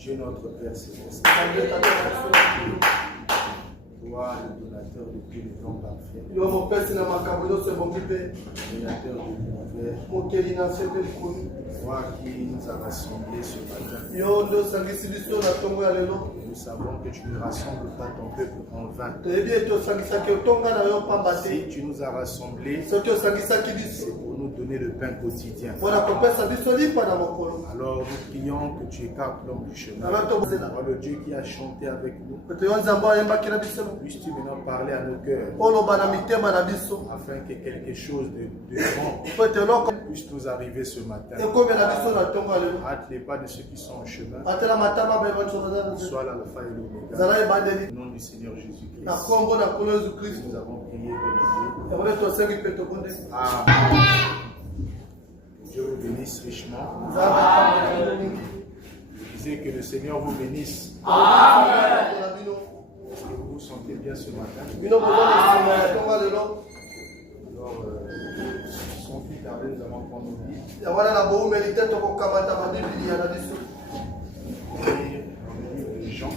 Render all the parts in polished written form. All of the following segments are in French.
Dieu notre Père Céleste, toi le donateur de tous les dons parfaits, créateur de l'univers, toi qui nous as rassemblés ce matin, nous savons que tu ne rassembles pas ton peuple en vain. Si tu nous as rassemblés, c'est pour nous donner le pain quotidien. Alors nous prions que tu écartes l'homme du chemin. Toi le Dieu qui a chanté avec nous, puisses-tu maintenant parler à nos cœurs, afin que quelque chose de grand puisse nous arriver ce matin. Hâte les pas de ceux qui sont en chemin. Sois l'alpha et l'oméga. Au nom du Seigneur Jésus-Christ. Nous avons prié, béni. Amen. Dieu vous bénisse richement. Je disais que le Seigneur vous bénisse. Amen. Est-ce que vous vous sentez bien ce matin? Alors, sans plus tarder, nous allons prendre nos Bibles. Et dans le livre de Jean.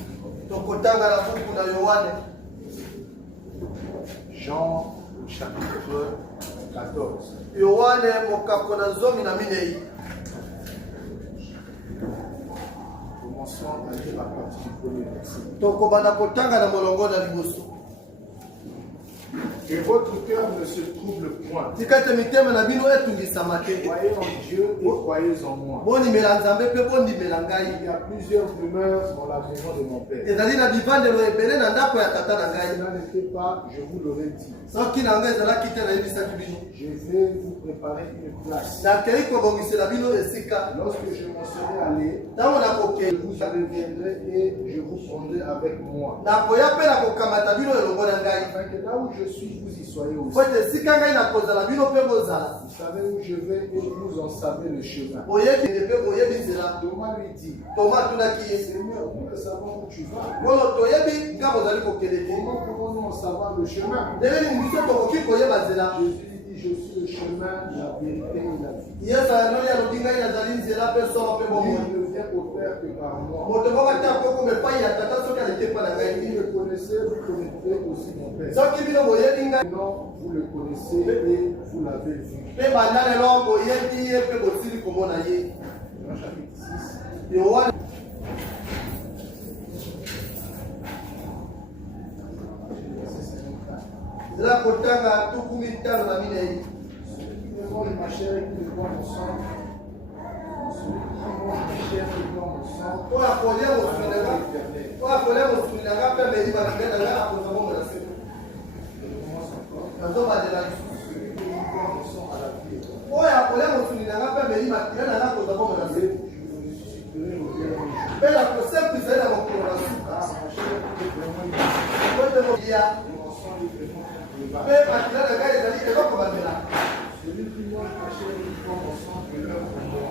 Jean, chapitre 14. Commençons à lire à partir du premier verset. Que votre cœur ne se trouble point. Croyez en Dieu et croyez en moi. Il y a plusieurs demeures dans la maison de mon Père. Cela n'était pas, je vous l'aurais dit. Je vais vous préparer une place. Lorsque je m'en serai allé, je vous reviendrai et je vous prendrai avec moi. Afin que là où je suis, vous y soyez aussi. Vous savez où je vais et vous en savez le chemin. Thomas lui dit, Seigneur, nous ne savons où tu vas. Comment pouvons-nous en savoir le chemin? Jésus lui dit, je suis le chemin, la vérité et la vie. Il ne vient au Père que par moi. Si vous le connaissez, vous connaîtrez aussi mon Père. Non, vous le connaissez et vous l'avez vu. Dans chapitre 6. Ma chair et qui me boit mon sang, celui qui mange ma chair et boit mon sang, celui qui boit mon sang à la vie. Je le ressusciterai au dernier jour. Ma chair est vraiment mon sang est vraiment celui qui mange ma chair et qui boit mon sang demeure en moi.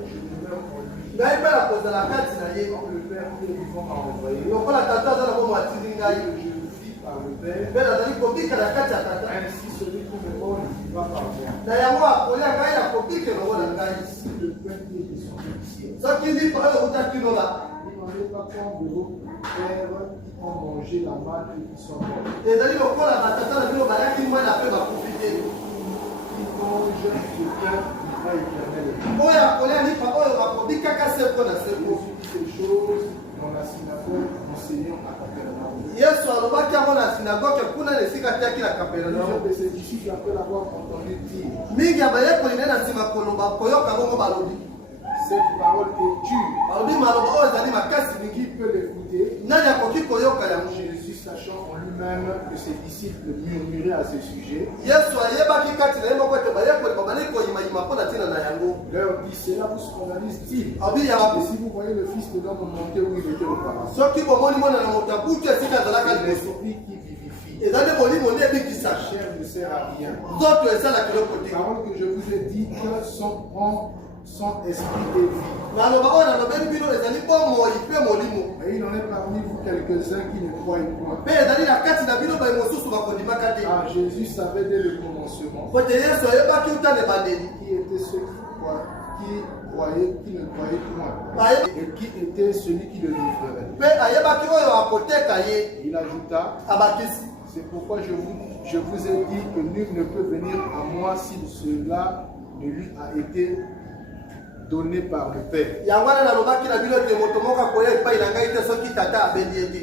Je demeure en lui. Comme le Père qui est vivant m'a envoyé, je le vis par le Père. Ainsi celui qui me mord vivra par moi. Si le pain qui est descendu ici, il n'en est pas comme de vos pères qui ont mangé la manne et qui sont morts. Qui mange le pain vivra éternellement. Ces choses dans la synagogue enseignant à Capernaum. Plusieurs de ses disciples, après l'avoir entendu dire, cette parole est dure. Qui peut l'écouter? Jésus, sachant en lui-même que ses disciples murmuraient à ce sujet, leur dit, cela vous scandalise-t-il? Et si vous voyez le Fils de l'homme monter où il était auparavant, l'esprit qui vivifie, la chair ne sert à rien. Les paroles que je vous ai dites sont esprit et vie. Mais il en est parmi vous quelques-uns qui ne croient point. Car Jésus savait dès le commencement qui étaient ceux qui croyait, qui ne croyait point. Et qui était celui qui le livrerait. Il ajouta, c'est pourquoi je vous ai dit que nul ne peut venir à moi si cela ne lui a été donné par le Père.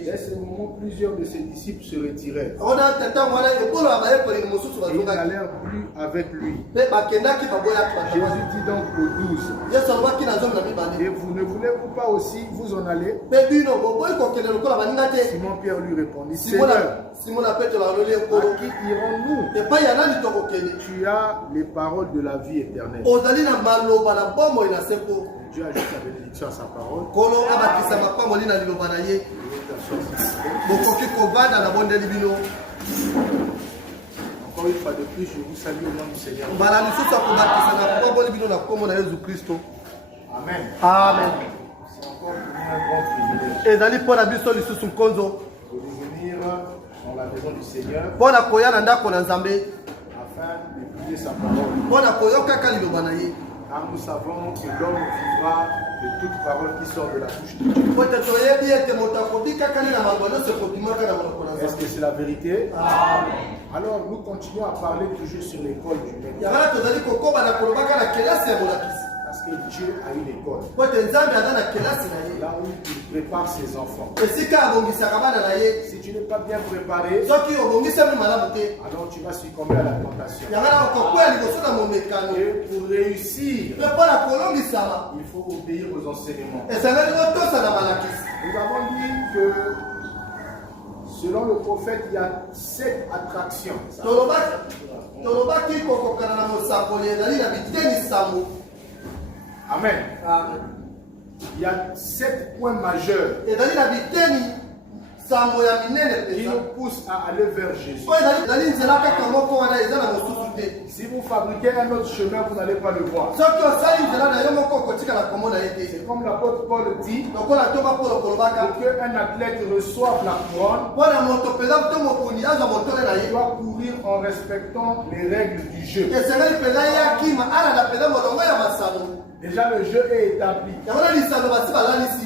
Dès ce moment, plusieurs de ses disciples se retirèrent. Et ils n'allèrent plus avec lui. Jésus dit donc aux 12, et vous ne voulez-vous pas aussi vous en aller? Simon Pierre lui répondit, Seigneur, à qui irons-nous? Tu as les paroles de la vie éternelle. Dieu ajoute la bénédiction à sa parole. Encore une fois de plus, je vous salue au nom du Seigneur. Amen. Amen. C'est encore un grand privilège de venir dans la maison du Seigneur afin d'écouter sa parole. Car nous savons que l'homme vivra de toute parole qui sort de la bouche de Dieu. Est-ce que c'est la vérité? Alors nous continuons à parler toujours sur l'école du maître. Parce que Dieu a une école. Là où il prépare ses enfants. Si tu n'es pas bien préparé, alors tu vas succomber à la tentation. Et pour réussir, il faut obéir aux enseignements. Nous avons dit que selon le prophète, il y a 7 attractions. Amen. Il y a 7 points majeurs qui nous poussent à aller vers Jésus. Si vous fabriquez un autre chemin, vous n'allez pas le voir. C'est comme l'apôtre Paul dit, pour qu'un athlète reçoive la couronne, il doit courir en respectant les règles du jeu. Déjà le jeu est établi. Il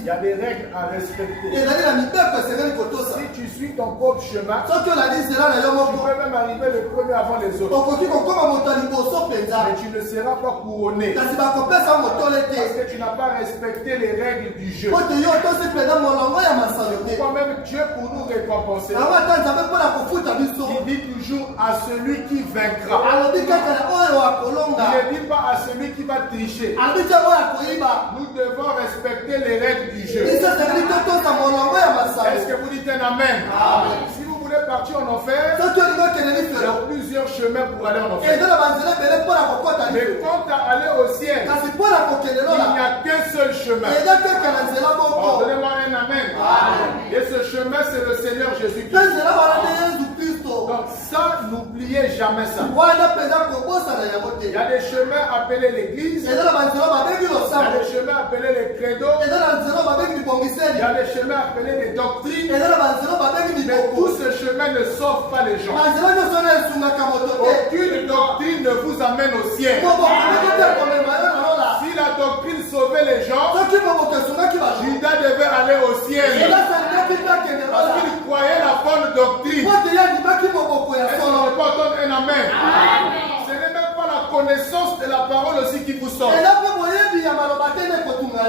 y a des règles à respecter. Si tu suis ton propre chemin, tu peux même arriver le premier avant les autres. Mais tu ne seras pas couronné. Parce que tu n'as pas respecté les règles du jeu. Pourquoi même Dieu pour nous récompenser, il dit toujours à celui qui vaincra. Il ne dit pas à celui qui va tricher. Nous devons respecter les règles du jeu. Est-ce que vous dites un amen? Si vous voulez partir en enfer, il y a plusieurs chemins pour aller en enfer. Mais quant à aller au ciel, il n'y a qu'un seul chemin. Donnez-moi un amen. Et ce chemin, c'est le Seigneur Jésus-Christ. Donc ça, n'oubliez jamais ça. Il y a des chemins appelés l'église. Il y a des chemins appelés les credos. Il y a des chemins appelés les doctrines. Mais tous ces chemins ne sauvent pas les gens. Aucune doctrine ne vous amène au ciel. Si la doctrine sauvait les gens, Judas devait aller au ciel. Parce qu'il croyait la bonne doctrine. Est-ce qu'on peut entendre un amen? Ce n'est même pas la connaissance de la parole aussi qui vous sauve.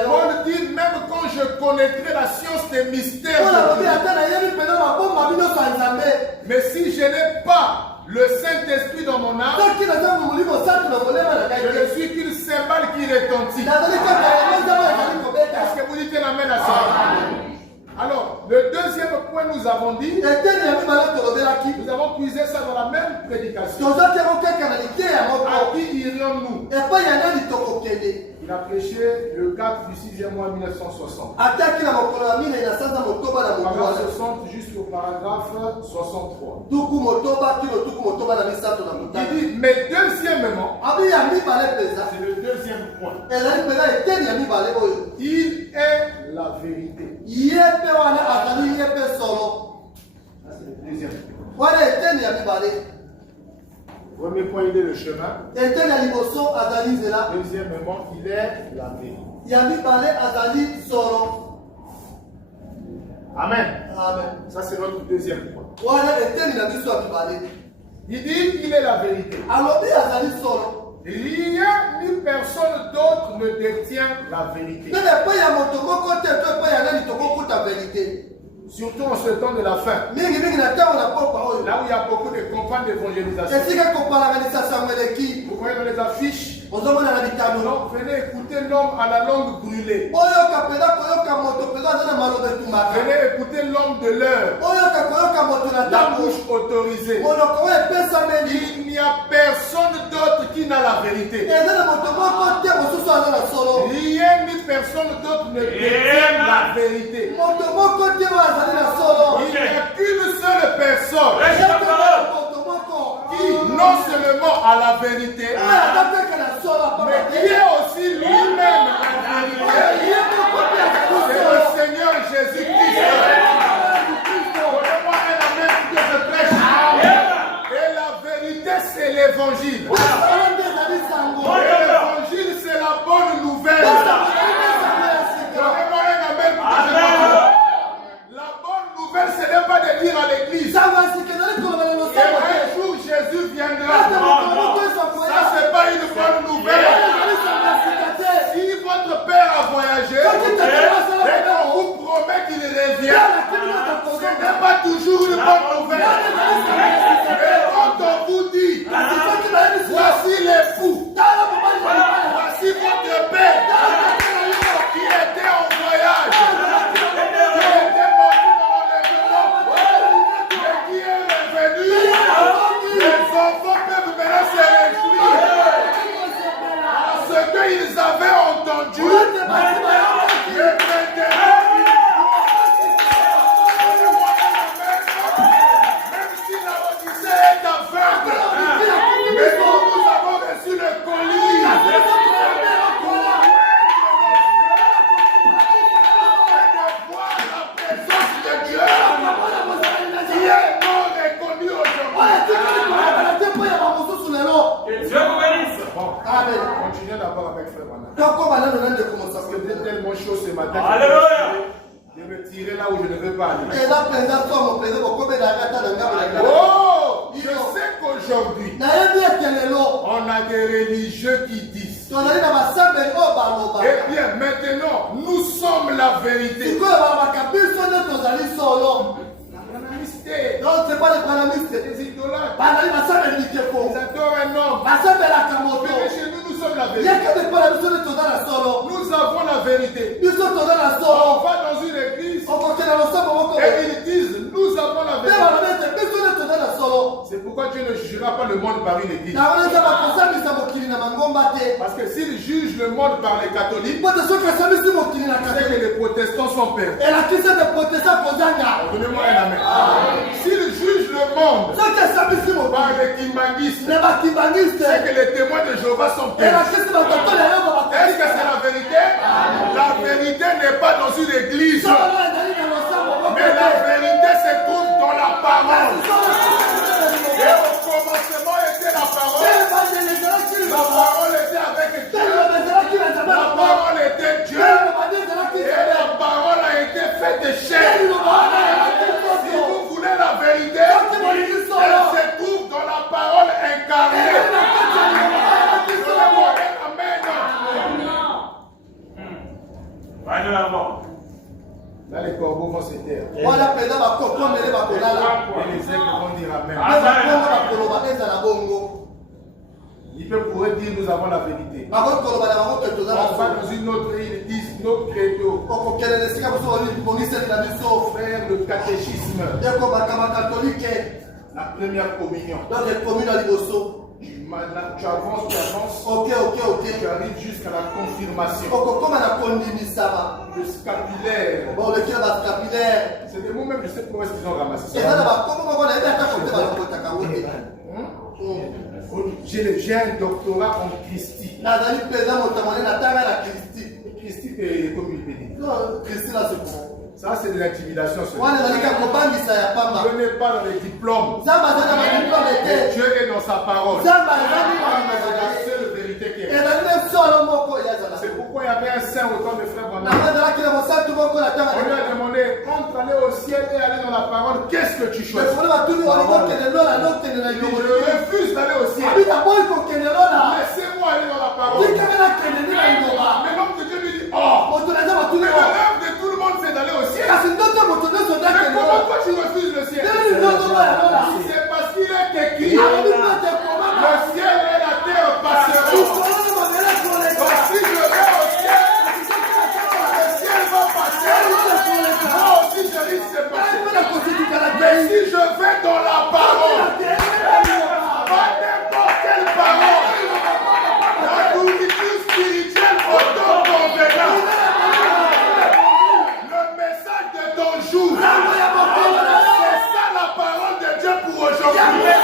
On dit même quand je connaîtrai la science des mystères de Dieu. Mais si je n'ai pas le Saint-Esprit dans mon âme, je ne suis qu'une cymbale qui retentit. Est-ce que vous dites un amen à ça? Alors, le deuxième point, nous avons dit, nous avons puisé ça dans la même prédication. À qui irions-nous? Il a prêché le 4 du 6e mois 1960. Paragraphe 60 jusqu'au paragraphe 63. Il dit, mais deuxièmement, c'est le deuxième point. Il est la vérité. Ça, c'est le deuxième point. Premier point, il est le chemin. Deuxièmement, il est la vie. Amen. Amen. Ça, c'est notre deuxième point. Il dit qu'il est la vérité. Rien ni personne d'autre ne détient la vérité. Surtout en ce temps de la fin. Là où il y a beaucoup de campagnes d'évangélisation. Vous voyez dans les affiches. Donc, venez écouter l'homme à la langue brûlée. Venez écouter l'homme de l'heure. La bouche autorisée. Il n'y a personne d'autre qui n'a la vérité. Rien ni personne d'autre ne détient la vérité. Il n'y a qu'une seule personne qui non seulement a la vérité, mais qui est aussi lui-même la vérité. C'est le Seigneur Jésus-Christ. Donnez-moi un amen que je prêche. Et la vérité, c'est l'évangile. L'évangile, c'est la bonne nouvelle. Donnez-moi un amen que je prêche. La bonne nouvelle, ce n'est pas de dire à l'église. Et un jour, Jésus viendra. Ça, ce n'est pas une bonne nouvelle. Si votre père a voyagé et qu'on vous promet qu'il revient, ce n'est pas toujours une bonne nouvelle. Mais quand on vous dit, voici l'époux, voici votre père qui était en voyage, qui était parti dans l'enlèvement, mais qui est revenu, les enfants peuvent maintenant se réjouir. Ce qu'ils avaient entendu, le même si la Odyssée est aveugle, mais nous avons reçu le colis. De voir la présence de Dieu qui est non reconnu aujourd'hui. Amen. Continuez d'abord avec Frère Manan. Donc, Parce que c'est tellement chaud ce matin. Je vais me tirer là où je ne veux pas aller. Oh, je sais qu'aujourd'hui, on a des religieux qui disent. Eh bien, maintenant, nous sommes la vérité. Non, c'est pas les panamistes. Les idolâtres. Ils Ils adorent un homme. Mais chez nous, nous sommes la vérité. Nous avons la vérité. On va dans une église et ils disent, nous avons la vérité. C'est pourquoi Dieu ne jugera pas le monde par une église. Parce que s'il juge le monde par les catholiques, c'est que les protestants sont perdus. Donnez-moi un amen. S'il juge le monde par les kimbangistes, c'est que les témoins de Jéhovah sont perdus. Est-ce que c'est la vérité? La vérité n'est pas dans une église. Mais la vérité se trouve dans la parole. Et au commencement était la parole. La parole était avec Dieu. La parole était Dieu. Et la parole a été faite de chair. Si vous voulez la vérité, elle se trouve dans la parole incarnée. Là, les corbeaux vont se taire. Et les aigles vont dire Amen. Il peut pourrait dire nous avons la vérité. On va dans une autre île, ils disent notre credo. Frère, le catéchisme. La première communion. Tu avances. Ok. Tu arrives jusqu'à la confirmation. Le scapulaire. C'est des mots même, je sais pas où est-ce qu'ils ont ramassé ça. J'ai un doctorat en Christi. Christi, c'est comme il dit. Ça, c'est de l'intimidation. Ce Wana zalika kobangisa ya pamba. Dieu n'est pas dans les diplômes. Zamba zana diplôme Mais te. Dieu est dans sa parole. Zamba zani C'est la seule vérité qui est. ezali solo moko ya zala. C'est pourquoi il y avait un saint au temps de frère Na Branham. zalaki na mosantu moko na tanga. On lui a demandé, entre aller au ciel et aller dans la parole, qu'est-ce que tu choisis? Pour la tuni oliko kenelo la note na Je yoko. refuse d'aller au ciel. Abita boy ko kenelo la. Laissez-moi aller dans la parole. Dikana kenelo na yoko. Mais l'homme de Dieu lui dit, oh, Moto na zama mais tuni. le rêve de tout le monde c'est d'aller au ciel. Kasi ndoto moto na zonda Mais kenelo. comment toi tu refuses le ciel? C'est parce qu'il est écrit, le ciel et la terre passeront. Donc si je vais au ciel, le ciel va passer. Moi aussi je risque de passer. Mais si je vais dans la parole, pas n'importe quelle parole, la nourriture spirituelle auto-convenable, le message de ton jour, c'est ça la parole de Dieu pour aujourd'hui.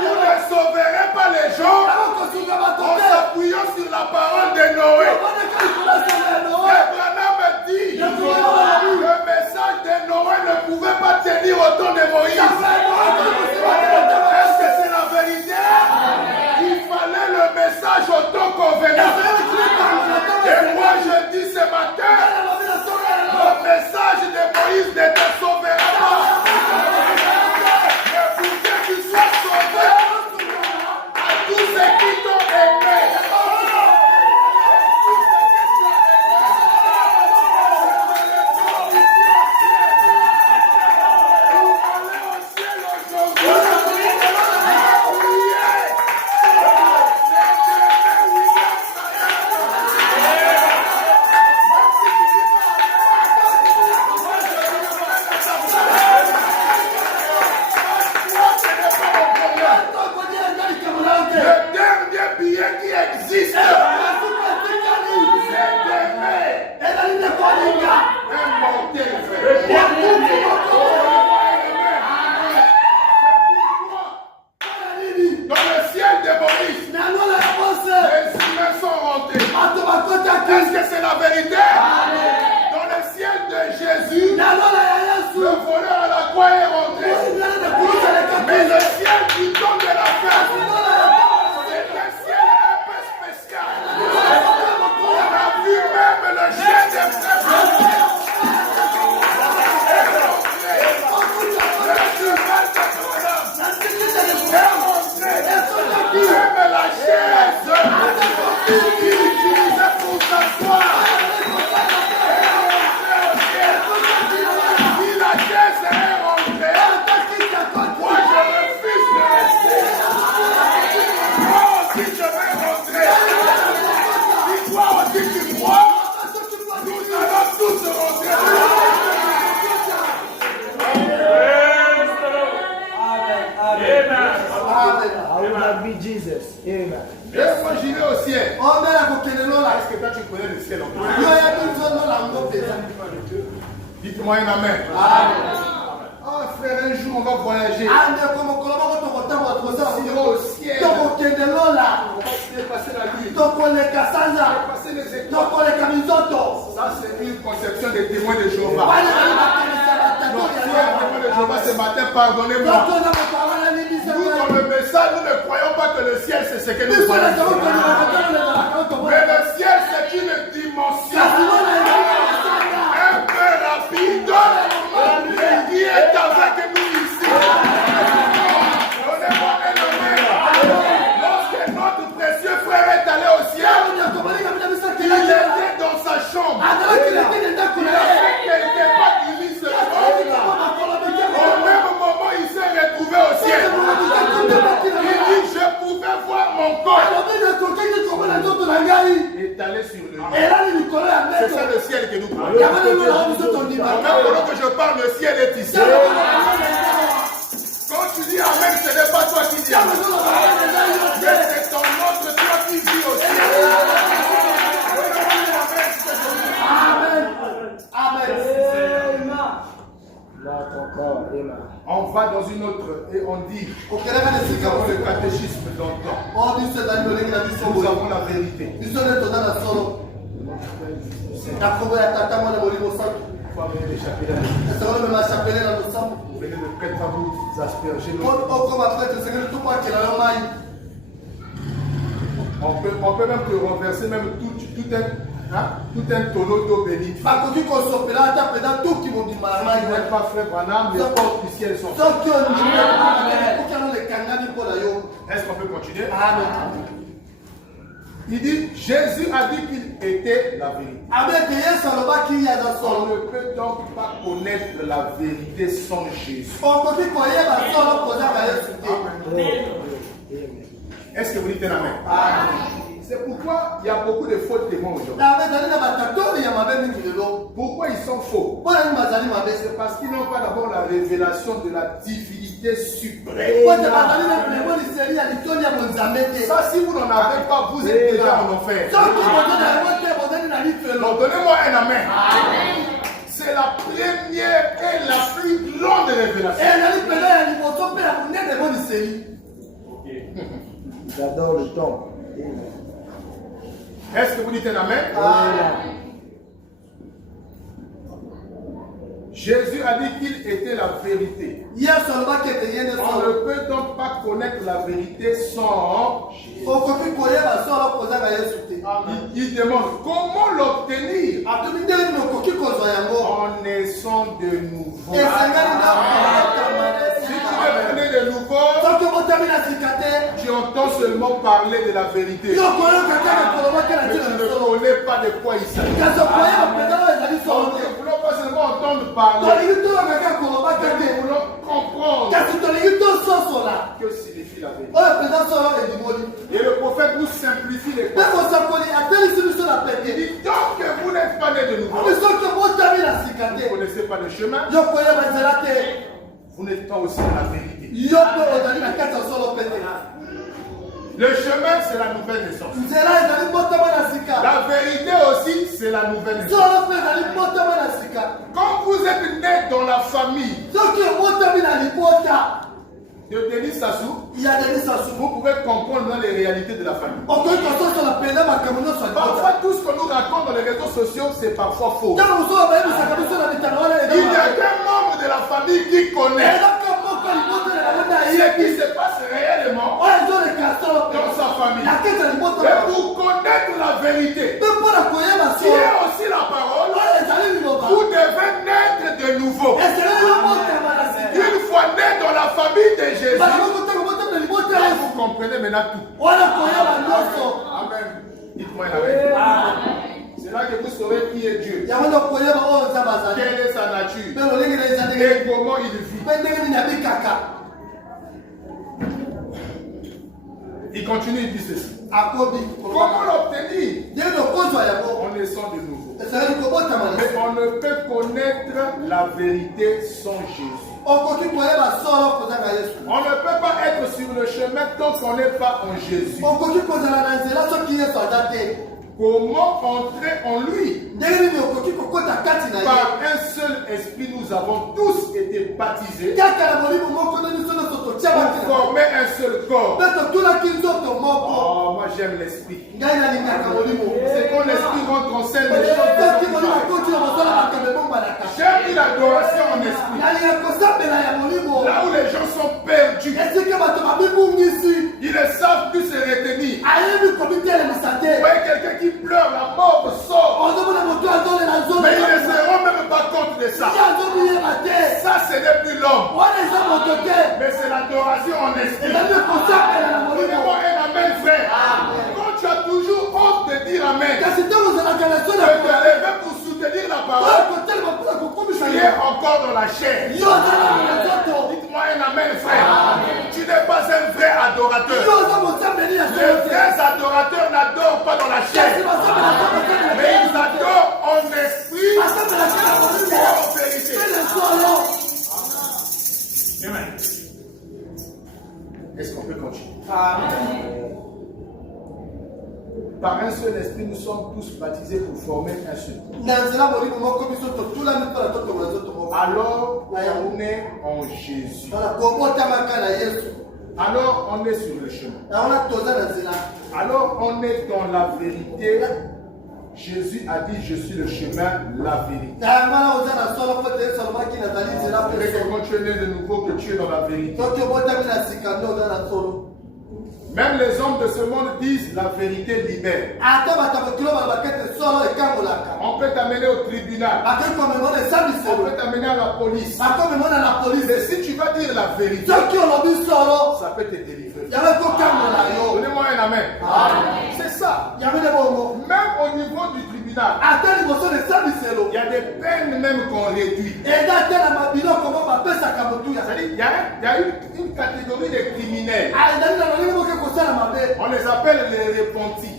Vous ne sauverez pas les gens en s'appuyant sur la parole de Noé. Abraham dit, le message de Noé ne pouvait pas tenir au temps de Moïse. Est-ce que c'est la vérité? Il fallait le message auto-convenable. Et moi je dis ce matin, le message de Moïse ne te sauvera pas. Mais pour que tu sois sauvé, à tous ceux qui t'ont aimé, est-ce que c'est la vérité? Dans le ciel de Jésus, le voleur à la croix est rentré. Mais le ciel qui donne de la fête, c'est un ciel un peu spécial. On a vu même le chien des frères. Le cheval de Branham est rentré. Même la chaise qu'il utilisait pour s'asseoir. Si la chaise est rentrée, moi je refuse de rester. Moi aussi je vais rentrer. Si toi aussi tu crois, nous allons tous rentrer. Jesus. Amen. Et moi j'irai au ciel. Est-ce que toi tu connais le ciel en plus? Dites-moi un amen. Ah frère, un jour on va voyager. On ira au ciel. On va passer la nuit. Passer les étoiles. Ça c'est une conception des témoins de Jéhovah. Non, si un témoin de Jéhovah ce matin, pardonnez-moi. Nous dans le message, nous ne croyons pas que le ciel c'est ce que nous croyons. Mais le ciel c'est une dimension un peu rapide qui est avec nous ici. Donnez-moi un honneur. Lorsque notre précieux frère est allé au ciel, il était dans sa chambre. Il a fait quelque part du lit seulement. Au même moment, il s'est retrouvé au ciel. Il dit, je pouvais voir mon corps étalé sur le lit. C'est ça le ciel que nous croyons. Pendant que je parle, le ciel est ici. Quand tu dis Amen, ce n'est pas toi qui dis Amen. Mais c'est ton autre toi qui dis au ciel. On va dans une autre et on dit, nous avons le catéchisme d'antan. Nous avons la vérité. fois venez d'échapper là. Est-ce qu'on me m'a chapelé dans le sang? Vous venez de prêtre à vous asperger l'eau. Comme après, c'est que tout pas qu'il a un maille. On peut même te renverser même tout un tonneau d'eau bénite. Pas qu'on dit qu'on s'opère, t'as dans tout qui m'ont dit Vous n'êtes pas frère Branham, les portes du ciel sont Sauf qu'on dit, pour qu'on les canadiens pour la yo. Est-ce qu'on peut continuer? Amen. Il dit, Jésus a dit qu'il était la vérité. Avec Dieu, ça ne va qu'il y a dans On son. ne peut donc pas connaître la vérité sans Jésus. On peut dire qu'on y a dans son, on peut dire qu'il y a. Est-ce que vous dites un amen? C'est pourquoi il y a beaucoup de faux témoins aujourd'hui. Pourquoi ils sont faux? C'est parce qu'ils n'ont pas d'abord la révélation de la divinité suprême. Ça, si vous n'en avez pas, vous êtes déjà en enfer. Donc, donnez-moi un amen. C'est la première et la plus grande révélation. J'adore le temps. Est-ce que vous dites un amen? Jésus a dit qu'il était la vérité. On ne peut donc pas connaître la vérité sans Jésus. Il demande comment l'obtenir en naissant de nouveau. Si tu veux venir de nouveau, tu entends seulement parler de la vérité. Mais tu ne connais pas de quoi il s'agit. Nous ne voulons pas seulement entendre parler. Nous voulons comprendre que signifie la vérité. Et le prophète nous simplifie les choses. Il dit tant que vous n'êtes pas né de nouveau, vous ne connaissez pas le chemin, vous n'êtes pas aussi la vérité. Le chemin, c'est la nouvelle naissance. La vérité aussi, c'est la nouvelle naissance. Quand vous êtes né dans la famille de Denis Sassou, vous pouvez comprendre les réalités de la famille. Parfois, tout ce qu'on nous raconte dans les réseaux sociaux, c'est parfois faux. Il n'y a qu'un membre de la famille qui connaît ce qui se passe réellement dans sa famille. Mais pour connaître la vérité, qui est aussi la parole, vous devez naître de nouveau. Une fois né dans la famille de Jésus, vous comprenez maintenant tout. Amen. Dites-moi amen. C'est là que vous saurez qui est Dieu. Quelle est sa nature. Et comment il vit. Il continue, il dit ceci. Comment l'obtenir en naissant de nouveau. Mais on ne peut connaître la vérité sans Jésus. On ne peut pas être sur le chemin tant qu'on n'est pas en Jésus. Comment entrer en lui? Par un seul esprit, nous avons tous été baptisés pour former un seul corps. Oh, moi j'aime l'esprit. C'est quand l'esprit rentre en scène, les choses. J'aime l'adoration en esprit. Là où les gens sont perdus, ils ne savent plus se retenir. Vous voyez quelqu'un qui pleure, la mort sort. Mais ils ne se rendent même pas compte de ça. Ça, ce n'est plus l'homme. Mais c'est l'adoration en esprit. Donnez-moi un amen, frère. Quand tu as toujours honte de dire amen, de te lever pour soutenir la parole, tu es encore dans la chair. Dites-moi un amen, frère. Tu n'es pas un vrai adorateur. Les vrais adorateurs n'adorent pas dans la chair, mais ils adorent en esprit et en vérité. Amen. Est-ce qu'on peut continuer? Par un seul esprit, nous sommes tous baptisés pour former un seul. Alors, on est en Jésus. Alors, on est sur le chemin. Alors, on est dans la vérité Jésus a dit, je suis le chemin, la vérité. Et quand tu es né de nouveau, que tu es dans la vérité. Même les hommes de ce monde disent la vérité libère. On peut t'amener au tribunal. On peut t'amener à la police. Mais si tu vas dire la vérité, ça peut te délivrer. Donnez-moi un amen. C'est ça. Même au niveau du tribunal, il y a des peines même qu'on réduit. C'est-à-dire, il y a une catégorie de criminels. On les appelle les repentis.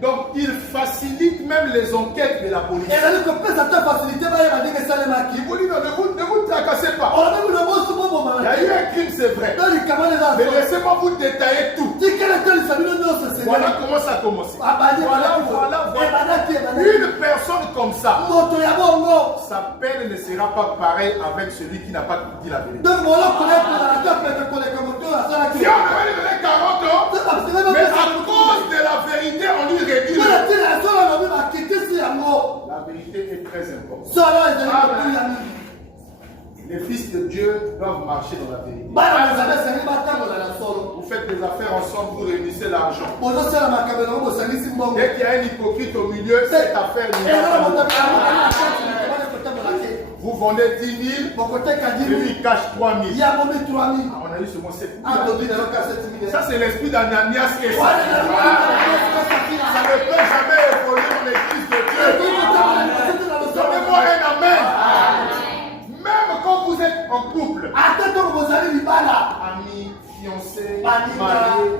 Donc, ils facilitent même les enquêtes de la police. Il vous dit, ne vous tracassez pas. Il y a eu un crime, c'est vrai. Mais laissez-moi vous détailler tout. Voilà comment ça a commencé. Voilà. Une personne comme ça, sa peine ne sera pas pareille avec celui qui n'a pas dit la vérité. Si on avait donné 40 ans, mais à cause de la vérité, on lui réduit. La vérité est très importante. Les fils de Dieu doivent marcher dans la vérité. Vous faites des affaires ensemble, vous réunissez l'argent. Dès qu'il y a un hypocrite au milieu, cette affaire vous vendez 10 000, lui il cache 3 000. On a eu seulement 7 000. Ça c'est l'esprit d'Ananias et ça. Ça ne peut jamais évoluer dans l'église de Dieu. Donnez-moi un amen. Même quand vous êtes en couple, amis, fiancés, mariés,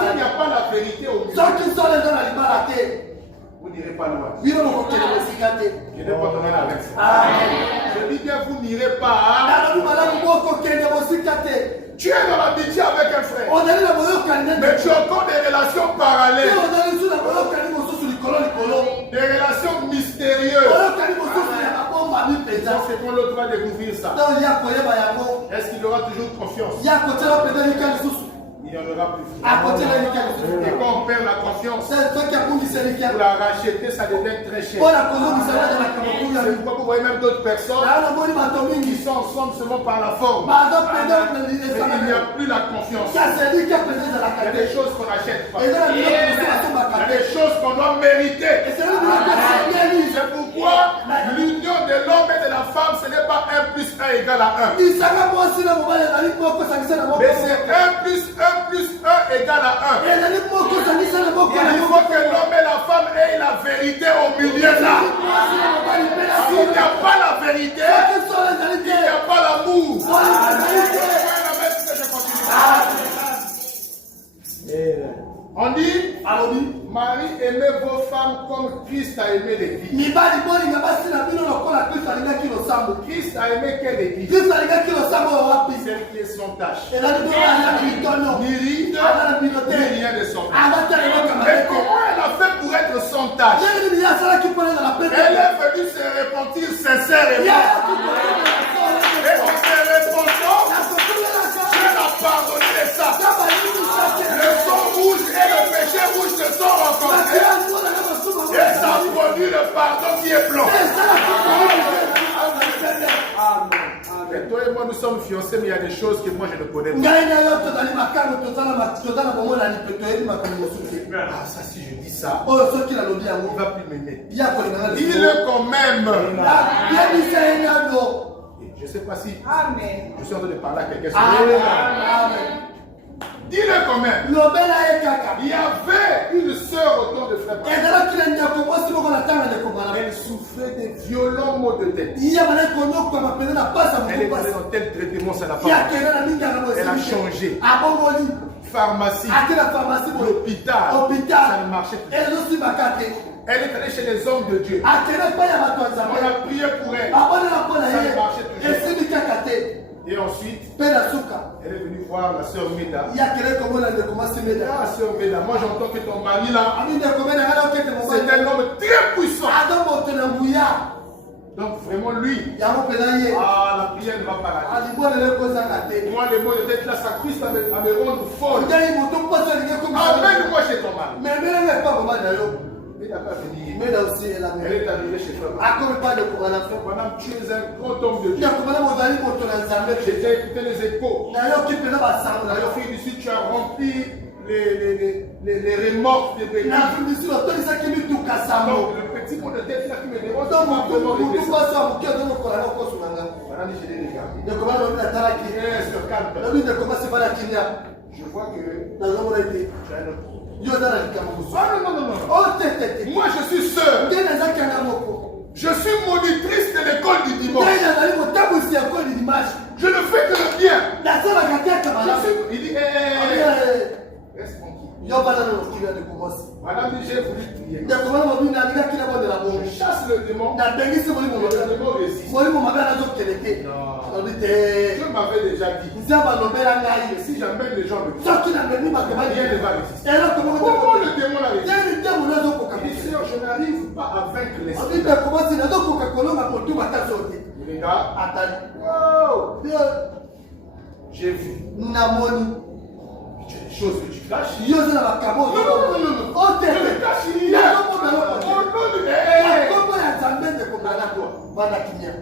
s'il n'y a pas la vérité au milieu, vous n'irez pas loin. Je n'ai pas donné la verse. Je dis bien, vous n'irez pas. Tu es dans l'amitié avec un frère, mais tu as encore des relations parallèles, des relations mystérieuses. C'est quand l'autre va découvrir ça. Est-ce qu'il aura toujours confiance? Il n'y en aura plus. Et quand on perd la confiance, pour la racheter, ça devient très cher. C'est pourquoi vous voyez même d'autres personnes qui sont ensemble seulement par la forme. Mais il n'y a plus la confiance. Il y a des choses qu'on n'achète pas. Il y a des choses qu'on doit mériter. C'est pourquoi l'union de l'homme et de la femme, ce n'est pas 1 plus 1 égale à 1. Mais c'est 1 plus 1 plus 1 égale à 1. Il faut que l'homme et la femme aient la vérité au milieu là. S'il n'y a pas la vérité, il n'y a pas l'amour. On dit, Marie, aimez vos femmes comme Christ a aimé l'Église. Christ a aimé quelle Église? Celle qui est sans tâche. Ni ride, ni rien de son tâche. Mais comment elle a fait pour être sans tâche? Elle est venue se repentir sincèrement. Et en se repentant, Dieu l'a pardonné de ça. Le sang rouge et le péché rouge se sont rencontrés. Et ça produit le pardon qui est blanc. Et toi et moi nous sommes fiancés, mais il y a des choses que moi je ne connais pas. Ah, ça, si je dis ça, il ne va plus m'aimer. Dis-le quand même. Je ne sais pas si je suis en train de parler à quelqu'un. Dis-le quand même. Il y avait une sœur autour de frère. Elle souffrait de violents maux de tête. Elle est allée dans tel traitement, ça n'a pas marché. Elle a changé. Pharmacie, l'hôpital, ça ne marchait plus. Elle est allée chez les hommes de Dieu. On a prié pour elle. Ça ne marchait toujours. Et ensuite, elle est venue voir la sœur Meda. Ah, sœur Meda, moi j'entends que ton mari là, c'est un homme très puissant. Donc Vraiment lui. Ya mo penaye. Ah, la prière ne va pas la Ali mo le ko zanga te. moi, les mots de tête là, ça Christ à me rendre folle. Ndai mo to pas ni ko. Amène-moi chez ton mari. Mais ne pas maman na yo. Il n'a pas venu. Mais là aussi elle a Elle est arrivée chez toi. A comme pas de pour la faire. Madame, tu es un grand homme de Dieu. Ya ko na mo dali mo to na zambe. J'ai déjà écouté les échos. Na yo ki pena ba sang na yo. La fille d'ici, tu as rempli les remords des bénis. Na tu d'ici la to isa ki mi tu kasamo. Donc, le petit mot de tête là qui me dérange. Donc mo tu pas ça mo ki do ko la ko su nanga. Madame, je l'ai regardé. Ne comment on a taraki. Sur calme. Na bi ne comment c'est pas la kinya. Je vois que Na zo mo été. tu as un autre. Yo dara ki kamo so. Ah non, non, non, non. Oh tete. Moi, je suis sœur. Ndé na zaki na moko. Je suis monitrice de l'école du dimanche. Ndé na dali mo tabu si ko di dimanche. Je ne fais que le bien. La sala ka tete mala. Il dit, reste tranquille. Yo bana no ki de commencer. Madame, j'ai voulu prier. Ne comment mo bi na ni ka kila mo de la bon. Je chasse le démon. Na bengi se mo ni mo Le démon résiste. mo ni mo mabana zo keleke. Non. On dit Dieu m'avait déjà dit. Nzamba no bela ngai. Et si j'amène les gens de Dieu, Soki na beni ba kema rien ne va résister. Et là comment Comment le démon a résisté? Ndé ni te mo na zo ko ka. Il dit, Seigneur, je n'arrive pas à vaincre On l'esprit. dit comment c'est na zo ko ka kolonga ko tu bata zote. Les gars, Atali. wow, Yo j'ai vu. na moni. Tu as des choses que tu caches. Yo za na ba kamo. Non, non, non, non, non. Oh Je ne tete. cache Ya rien. ko mo na Au ko. nom de Ya ko mo ya zambe de ko na ko. Bana kinya.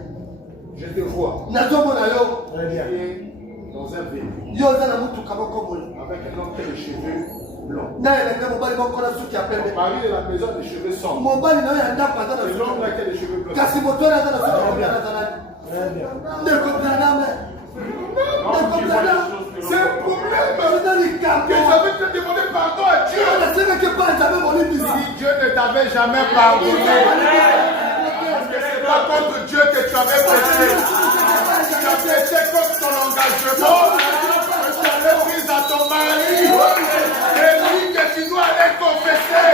Je te vois. Na zo mo na yo. Tu es dans un véhicule Yo za na mutu kamo ko mo. avec un homme qui a les cheveux blancs. Na ele nga mobali moko na suki ya Ton pembe. mari est à la maison des cheveux sombres. Mobali na yo ya ndako aza na Et suki. l'homme là qui a les cheveux blancs. Kasi moto na aza na suki ya pembe. Ndeko Branham. Ndeko Branham. C'est un problème Eza likambo. que j'avais te demandé pardon à Dieu. Nasengaki mpa nzambe molindi Si Dieu ne t'avait jamais pardonné, parce que c'est pas contre Dieu que tu avais péché. Tu as péché contre ton engagement. Tu avais pris à ton mari. Et lui que tu dois aller confesser.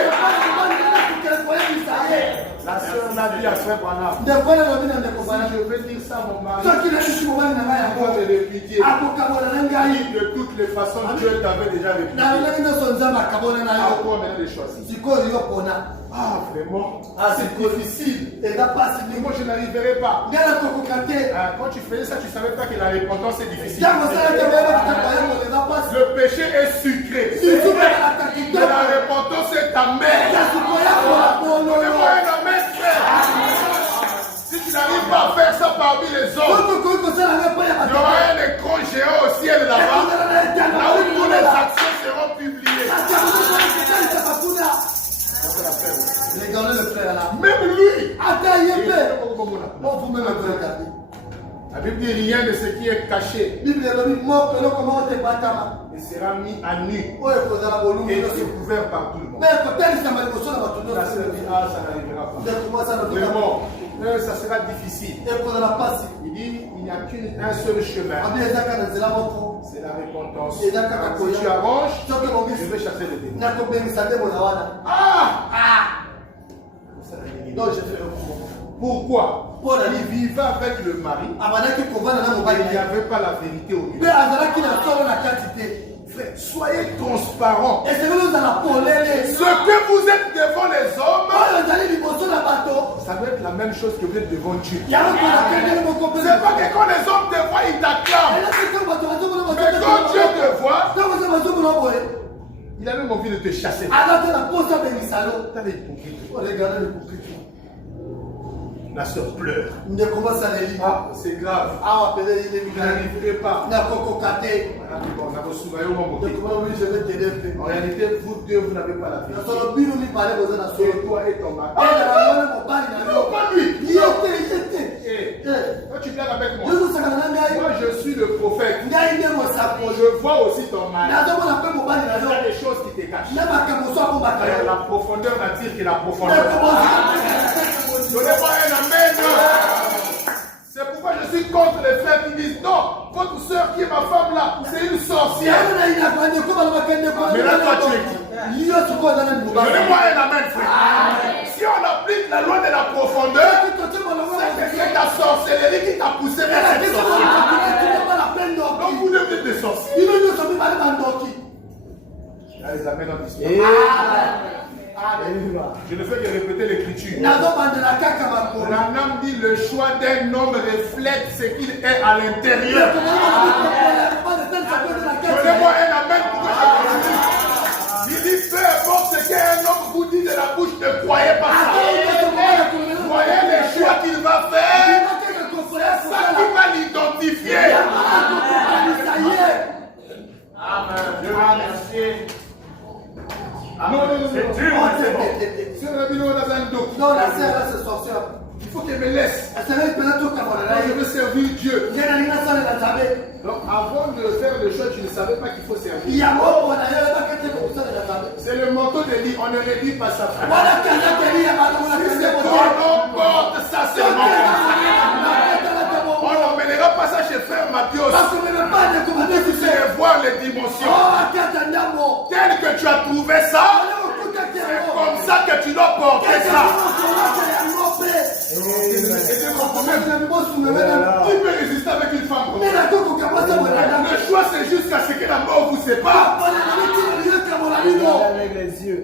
La sœur n'a dit à frère Branham. ndeko na lobi na ndeko Si Branham. je veux dire ça à mon mari, Soki nayebisi mobali na ngai moi yango de répliquer. akokabola na ngai De toutes les façons, Dieu t'avait déjà na répliqué. lolenge nyonso nzambe akabola na Ah, yo toi maintenant de choisir. sikoyo yo pona. Ah, vraiment. C'est difficile. eza pasi Mais mingi moi, je n'arriverai pas. ngai nakokoka te Ah, quand tu faisais ça, tu ne savais pas que la repentance est difficile. ntango osalaki boyeba kitoko yango eza pasi Le péché est sucré. lisusu ezalaka Mais kitoko la repentance est amère. kasi koyakola bololo Donnez-moi un amen, frère. Si tu n'arrives pas à faire ça parmi les hommes, soki okoki kosala ngai mpo ya il y aura un écran géant au ciel là-bas. Là où tous les bato actions seront publiées. Regardez le frère là. Même lui. Attends, on vous met le frère. La Bible dit rien de ce qui est caché Bible dit mort que comment te batama. et sera mis à nu Oh, il faut la volume. et découvert par tout le monde. Mais peut-être ça m'a dit ça va La sœur dit, ah, ça n'arrivera pas. comment ça va Vraiment, ça sera difficile. Et pour la passe. Il dit, il n'y a qu'un seul chemin. Abi ezaka na zela moko. C'est la repentance. Et là, quand Si tu arranges, soki je mobisi vais chasser le démon. na ko bengisa ndemo na wana. Ah! Donc je fais le coup. Pourquoi? Pour la Il vivait avec le mari. Amanaki kovana na Il mobali. n'y avait pas la vérité au Pe milieu. azalaki na solo na quantité. Frère, soyez transparents. Et c'est que nous allons polele. Ce que vous êtes devant les hommes, Oh, ezali liboso na bato. ça doit être la même chose que vous êtes devant Dieu. Yango ko na kendele moko pe. C'est pas que quand les hommes te voient, ils t'acclament. Mais quand Dieu te voit, il a même envie de te chasser. T'as les hypocrites. La sœur pleure. Ah, c'est grave. Je n'arriverai pas. En réalité, vous deux, vous n'avez pas la vérité. Et toi et ton mari. Non, pas lui. Quand tu viens avec moi, moi je suis le prophète. Je vois aussi ton mari. Il y a des choses qui te cachent. La profondeur n'attire que la profondeur. Donnez-moi un amen. C'est pourquoi je suis contre les frères qui disent non, votre soeur qui est ma femme là, c'est une sorcière. Mais là, toi, tu es qui? Donnez-moi un amen, frère. Si on applique la loi de la profondeur, c'est ta sorcellerie qui t'a poussé vers cette sorcière. Donc vous devez être des sorciers. Il y a les amens dans l'histoire. Je ne fais que répéter l'écriture. Branham dit le choix d'un homme reflète ce qu'il est à l'intérieur. Donnez-moi un amen pour que je continue. Il dit peu importe ce qu'un homme vous dit de la bouche, ne croyez pas ça. Voyez les choix qu'il va faire. C'est ça qui va l'identifier. Amen. Je vous remercie. Non, c'est dur. C'est Rabino dans un dos. Non, la sœur, là, c'est sorcière. Il faut qu'elle me laisse. Je veux servir Dieu. Donc, avant de faire le choix, tu ne savais pas qu'il faut servir. C'est le motto de dire, on ne réduit pas sa foi. On porte ça seulement. On n'emmènera pas ça chez Frère Mathieu. Tu sais voir les dimensions. Tel que tu as trouvé ça, c'est comme ça que tu dois porter ça. Tu peux résister avec une femme. Le choix, c'est jusqu'à ce que la mort vous sépare. Avec les yeux.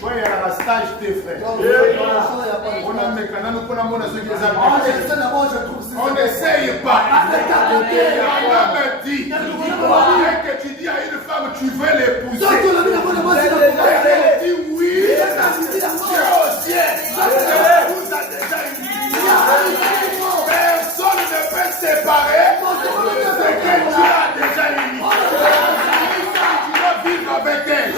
Soyez à la stage tes frères. On n'essaye pas. On me dit que tu dis à une femme tu veux l'épouser. Elle dit oui. Dieu au ciel. Vous a déjà uni. Personne ne peut séparer ce que Dieu a déjà uni. Tu dois vivre avec elle.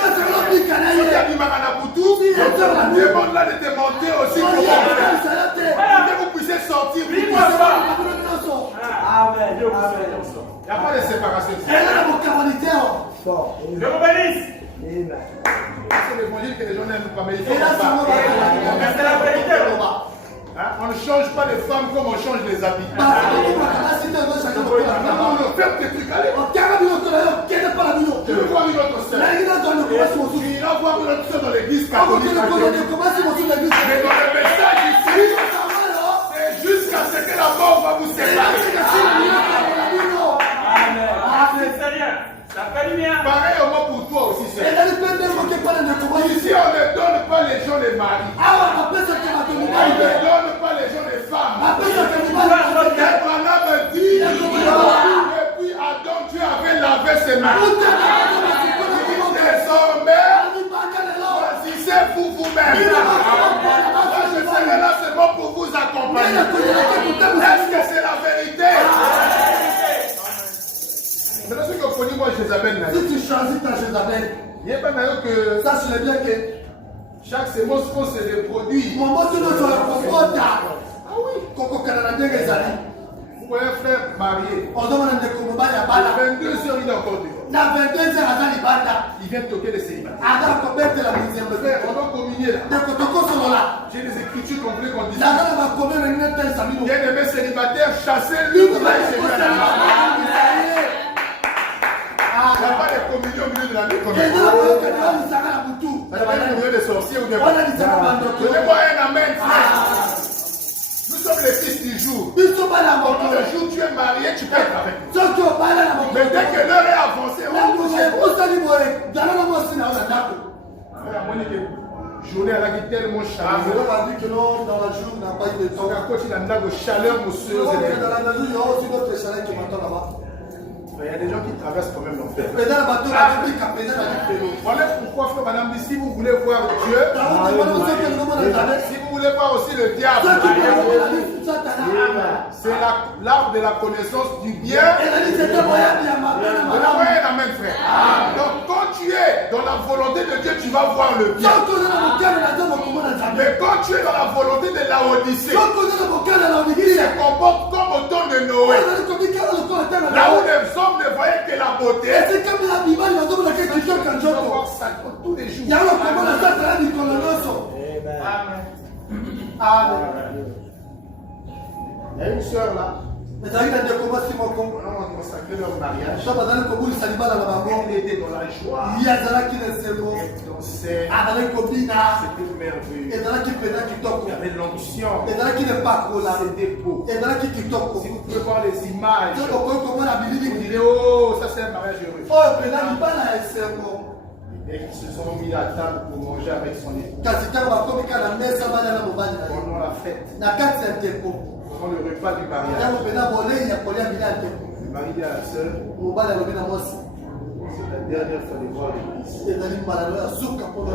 Demande-la de te monter aussi pour que vous puissiez sortir. Il n'y a pas de séparation. Je vous bénisse. C'est l'évangile que les gens n'aiment pas, mais il faut C'est la vérité. on ne change pas les femmes comme on change les habits. Non, ferme tes trucs, allez. Je veux voir une autre sœur. Il va voir une autre sœur dans l'église catholique. Mais dans le message ici, c'est jusqu'à ce que la mort va vous séparer. Pareil pour toi aussi, sœur. Ici, on ne donne pas les gens les maris. On ne donne pas les gens les femmes. Abraham me dit, depuis Adam, Dieu avait lavé ses mains. Désormais, choisissez-vous vous-même. Moi, je serai là seulement pour vous accompagner. Est-ce que c'est la vérité? Maintenant, ce que vous connaissez, moi, Jézabel, si tu choisis ta Jézabel, il n'y a pas d'ailleurs que sache bien que chaque sémence qu'on se reproduit. mon mot, tu ne seras pas ah oui, Coco Canada, les amis. Vous voyez un frère marié. On demande de Kourouba, il y a pas À 22 heures, il est encore dehors. La 22 heures, il vient toquer les célibataires. de la deuxième Frère, on doit communier là. J'ai des écritures complètes qu'on dit. Bien aimé célibataire, chassez-le. Il n'y a pas de communion au milieu de la nuit. Il n'y a pas de communion des sorciers ou des donnez-moi un amen, frère. Nous sommes les fils du jour. Le jour où tu es marié, tu peux être avec nous. Mais dès que l'heure est avancée, on touche. Journée à la guitare tellement chaleur. Dans la journée, n'a pas eu de temps. Chaleur, monsieur. Dans la maison, il y a aussi d'autres chaleurs qui m'attendent là-bas. Il y a des gens qui traversent quand même l'enfer. Voilà pourquoi, frère, madame, dit si vous voulez voir Dieu, si vous voulez voir aussi le diable, c'est l'arbre de la connaissance du bien. Amen, frère. Donc, quand tu es dans la volonté de Dieu, tu vas voir le bien. Mais quand tu es dans la volonté de la Odyssée, il se comporte comme au temps de Noé. Là où les hommes ne voyaient que la beauté, tu vas voir ça tous les jours. Amen. Il y a une soeur là. On a consacré leur mariage. Elle était dans la joie. Elle dansait. C'était merveilleux. Il y avait l'onction. C'était beau. Si vous pouvez voir les images. l'image. Donc, comment la On Bible dit, dirait, oh, ça c'est un mariage heureux. oh, maintenant, il parle à SMO. Et qui se sont mis à table pour manger avec son époux. Kasi ntango bakomika na mesa bana na mobali na ye. Pendant la fête, Na kati ya ndeko pendant le repas du mariage, ntango mpena bolei ya kolia bila ya ndeko le mari dit à la sœur, mobali alobi na mwasi c'est la dernière fois de voir l'église. ezali mbalalo ya suka mpo C'est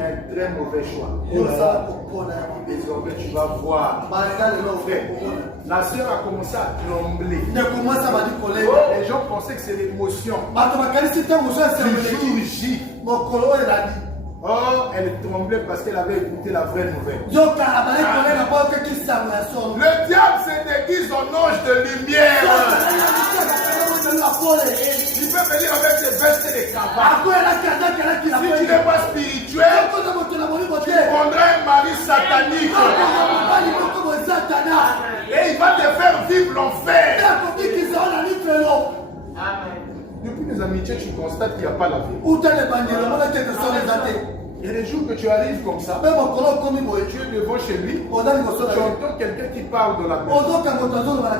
un très mauvais choix. osala kokona ya mabe Désormais, tu vas voir. banda lelo Frère, okomona la sœur a commencé à trembler. ndeko mwasi abandi kolenga Les gens pensaient que c'est l'émotion bato bakanisi ntango so du asemboleki jour J. mokolo oyo elandi Or, elle tremblait parce qu'elle avait écouté la vraie nouvelle. zokala balai kolenga mpo okoki sango ya solo Le diable se déguise en ange de lumière. Il peut venir avec des vestes et des cravates. Si tu n'es pas spirituel, tu prendras un mari satanique. Et il va te faire vivre l'enfer. Depuis les amitiés, tu constates qu'il n'y a pas la vie. Il y a des jours que tu arrives comme ça, tu es devant chez lui, tu entends quelqu'un qui parle de la maison.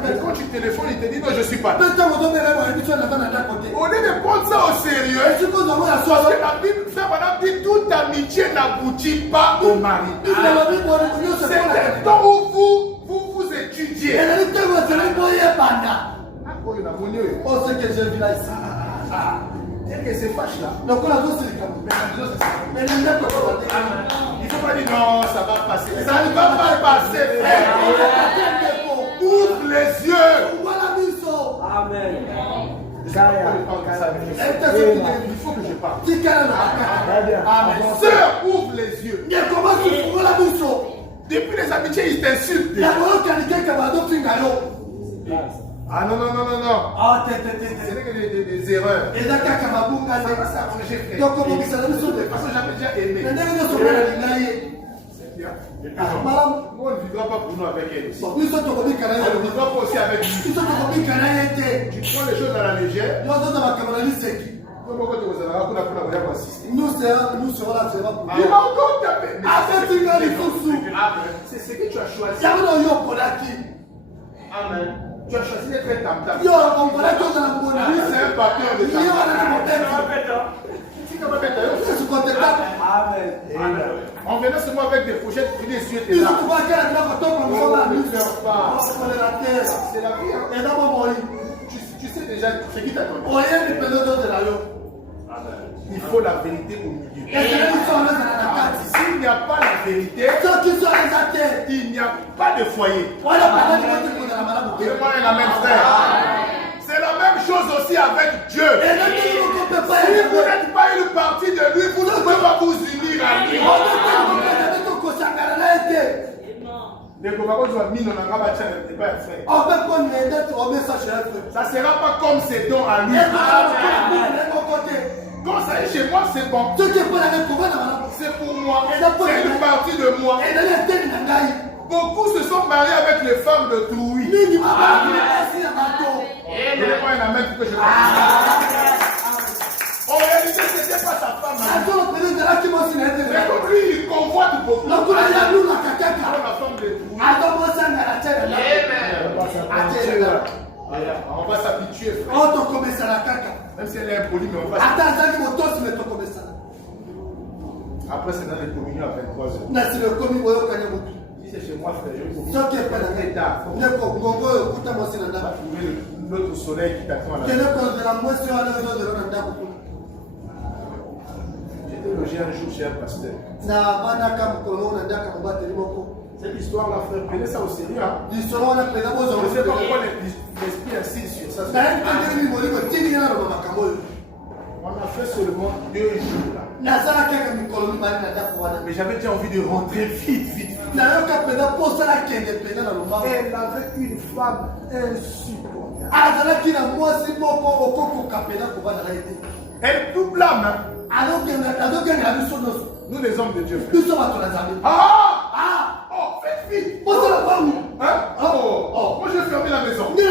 Et quand tu téléphones, il te dit non, je ne suis pas là. Au lieu de prendre ça au sérieux, parce que la Bible fait madame dit toute amitié n'aboutit pas au mari. C'est un temps où vous étudiez. Elle se fâche là. Il ne faut pas dire non, ça va passer. Ça ne va pas passer, frère. Ouvre les yeux. Amen. Il faut que je parle. Amen. Sœur, ouvre les yeux. Depuis les amitiés, ils t'insultent. Ah non, non, non, non, non. Ce n'est que des erreurs. Ça va s'arranger, frère. De toute façon, j'avais déjà aimé. C'est bien. On ne vivra pas pour nous avec elle aussi. On ne vivra pas aussi avec lui. Tu prends les choses à la légère. Nous serons là, c'est pas Il m'a encore tapé. pour C'est ce que tu as choisi. Amen. Tu as choisi d'être un tam-tam. Yo, on va tout dans la bonne Lui, c'est un papillon de tam-tam. Amen. On venait seulement avec des pochettes, puis les yeux étaient là. C'est la vie, hein. Tu sais déjà ce qui t'attend. Il faut la vérité au milieu. S'il n'y a pas la vérité, il n'y a pas de foyer. C'est la même chose aussi avec Dieu. Si vous n'êtes pas une partie de lui, vous ne pouvez pas vous unir à lui. Ça ne sera pas comme ses dons à lui. Quand ça est chez moi, c'est bon. C'est pour moi. C'est une partie de moi. Beaucoup se sont mariés avec les femmes de Trouy. En réalité, ce n'était pas sa femme. Mais comme lui, il convoite beaucoup. La femme de Trouy. On va s'habituer, frère. Même si elle est impolie, mais on va s'habituer. Après, c'est dans les communions à 23h. Si c'est chez moi, frère, je vais vous tard. Trouver l'autre soleil qui t'attend à la J'étais logé un jour chez un pasteur. Cette histoire-là, frère, prenez ça au sérieux. Hein? Je ne sais pas pourquoi l'esprit insiste sur ça. On a fait seulement 2 jours là. Mais j'avais déjà envie de rentrer vite. Elle avait une femme insupportable. Elle tout blâme. Hein? Nous les hommes de Dieu. Oh, faites vite. Hein? Oh, moi je vais fermer la maison. C'est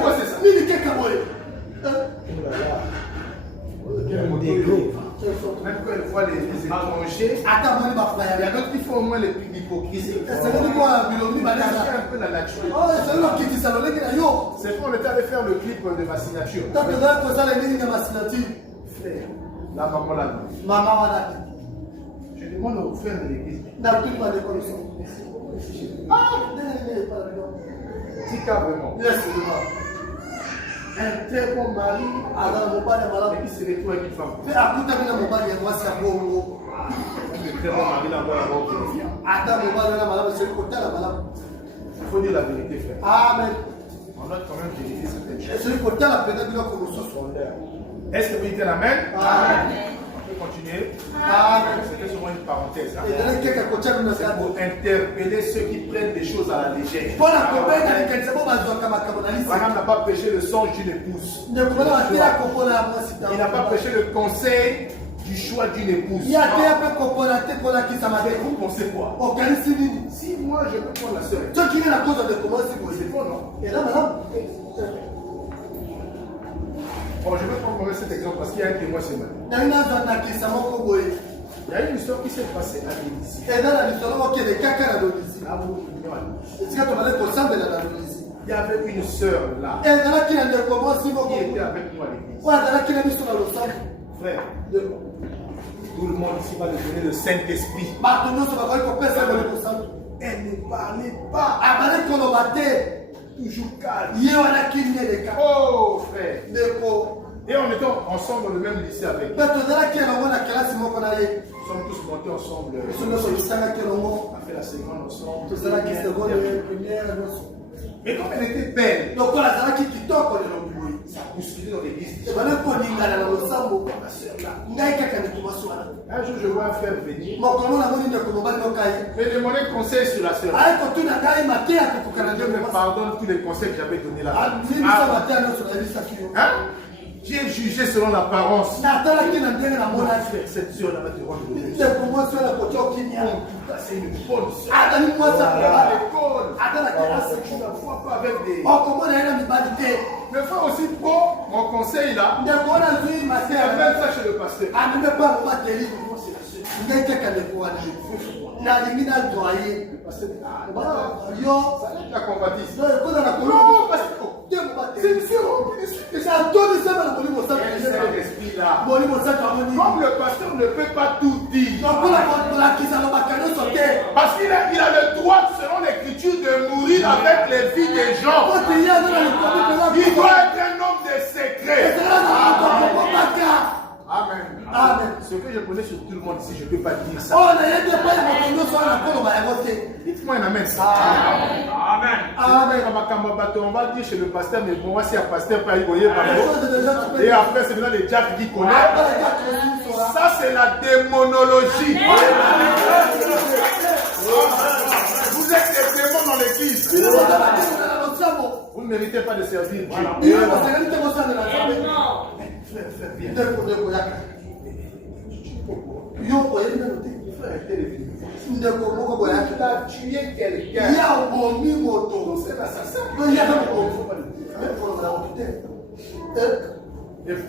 quoi c'est ça? Même quand ils voient les étrangers, il y a d'autres qui font au moins l'hypocrisie. C'est un peu la nature. C'est quand on était allé faire le clip de ma signature. Frère, la maman là. Je demande aux frères de l'église. Tika vraiment. Un très bon mari. Et puis c'est les toi qui femme. Un très bon mari là-bas. Il faut dire la vérité, frère. Amen. On doit quand même vérifier certaines choses. Est-ce que vous dites amen? Amen. On peut continuer. Amen. C'était seulement une parenthèse. Hein. Pour interpeller ceux qui prennent des choses à la légère. Madame n'a pas prêché le songe d'une épouse. Il n'a pas prêché le conseil du choix d'une épouse. Vous pensez quoi? Si moi je peux prendre la soeur, c'est bon, non? Bon, je vais prendre cet exemple parce qu'il y a un témoin ce matin. Il y a une histoire qui s'est passée à Vélizy. Il y avait une sœur là qui était avec moi à l'église. Frère, tout le monde ici va lui donner le Saint-Esprit. Elle ne parlait pas. Toujours calme. Oh frère. Et on était ensemble dans le même lycée avec. Nous sommes tous montés ensemble. On a fait la seconde ensemble. Mais comme elle était belle, ça bousculait dans l'église. Un jour, je vois un frère venir. Mais demander conseil sur la sœur. Dieu me pardonne tous les conseils que j'avais donnés là. Hein? J'ai jugé selon l'apparence. Cette sœur là va te rendre le c'est une bonne sœur. À l'école. Tu ne vois pas avec des. Le frère aussi prend mon conseil là. Et amène ça chez le pasteur. La compatisse. Non, parce que comme le pasteur ne peut pas tout dire. Parce qu'il a le droit, selon l'écriture, de mourir avec les vies des gens. Il doit être un homme de secret. Amen. Amen. Ce que je connais sur tout le monde ici, je ne peux pas dire ça. Dites-moi un amen. Amen. Amen. On va dire chez le pasteur, mais bon, moi, si un pasteur pas y voyez, et après, c'est maintenant les Jack qui connaissent. Ça, c'est la démonologie. Vous êtes des démons dans l'église. Vous ne méritez pas de servir Dieu.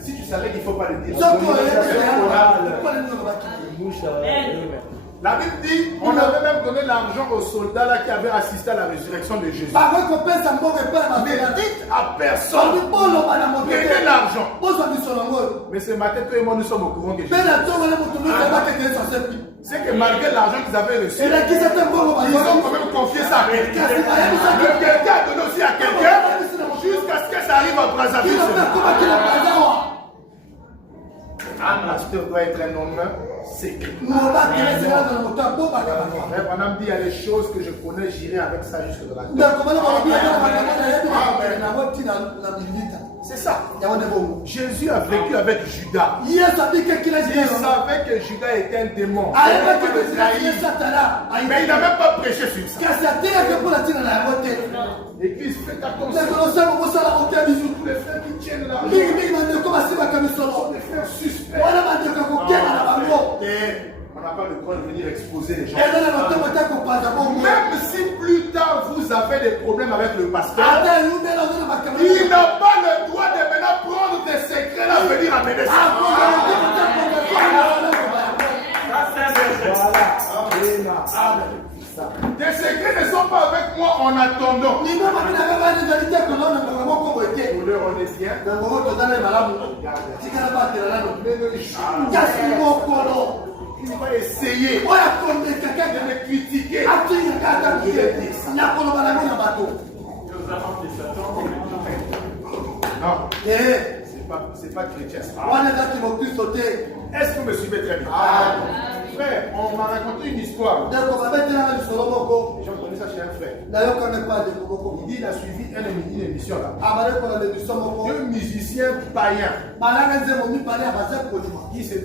Si tu savais qu'il ne faut pas le dire. La Bible dit, on avait même donné l'argent aux soldats là qui avaient assisté à la résurrection de Jésus. Mais dites à personne, prenez l'argent. Mais ce matin, toi et moi, nous sommes au courant que Jésus. C'est que malgré l'argent qu'ils avaient reçu, ils ont quand même confié ça à quelqu'un. Quelqu'un a donné aussi à quelqu'un jusqu'à ce que ça arrive à Brazzaville. Un pasteur doit être un homme secret. Madame dit, il y a des choses que je connais, j'irai avec ça jusque dans la terre. C'est ça. Jésus a vécu avec Judas. Il savait que Judas était un démon. Mais il n'a même pas prêché sur ça. L'église fait attention. Tous les frères qui tiennent là. Des frères suspects. On n'a pas le droit de venir exposer les gens. Même si plus tard vous avez des problèmes avec le pasteur, il n'a pas le droit de maintenant prendre des secrets à venir amener ça. moi en attendant. Ni mama kina baba ni dalite ko non na ngamo ko bote. On est bien. Na ngamo to dana malamu. Tikala ba tela na no. Kasi mo ko no. Il va essayer Oya konde quelqu'un de me critiquer. atu ya kata kile. Na ko no bana na bato. Non, Eh, c'est pas chrétien. wana daki mo Kristote. Est-ce que vous me suivez très bien? Frère, on m'a raconté une histoire. Ndeko babetela na lisolo moko. J'ai entendu ça chez un frère. Na yo connais pas de moko. Il dit qu'il a suivi une émission là. Abale ko na de moko. Deux musiciens païens Balanga nzemo mi pale abaza ko juma.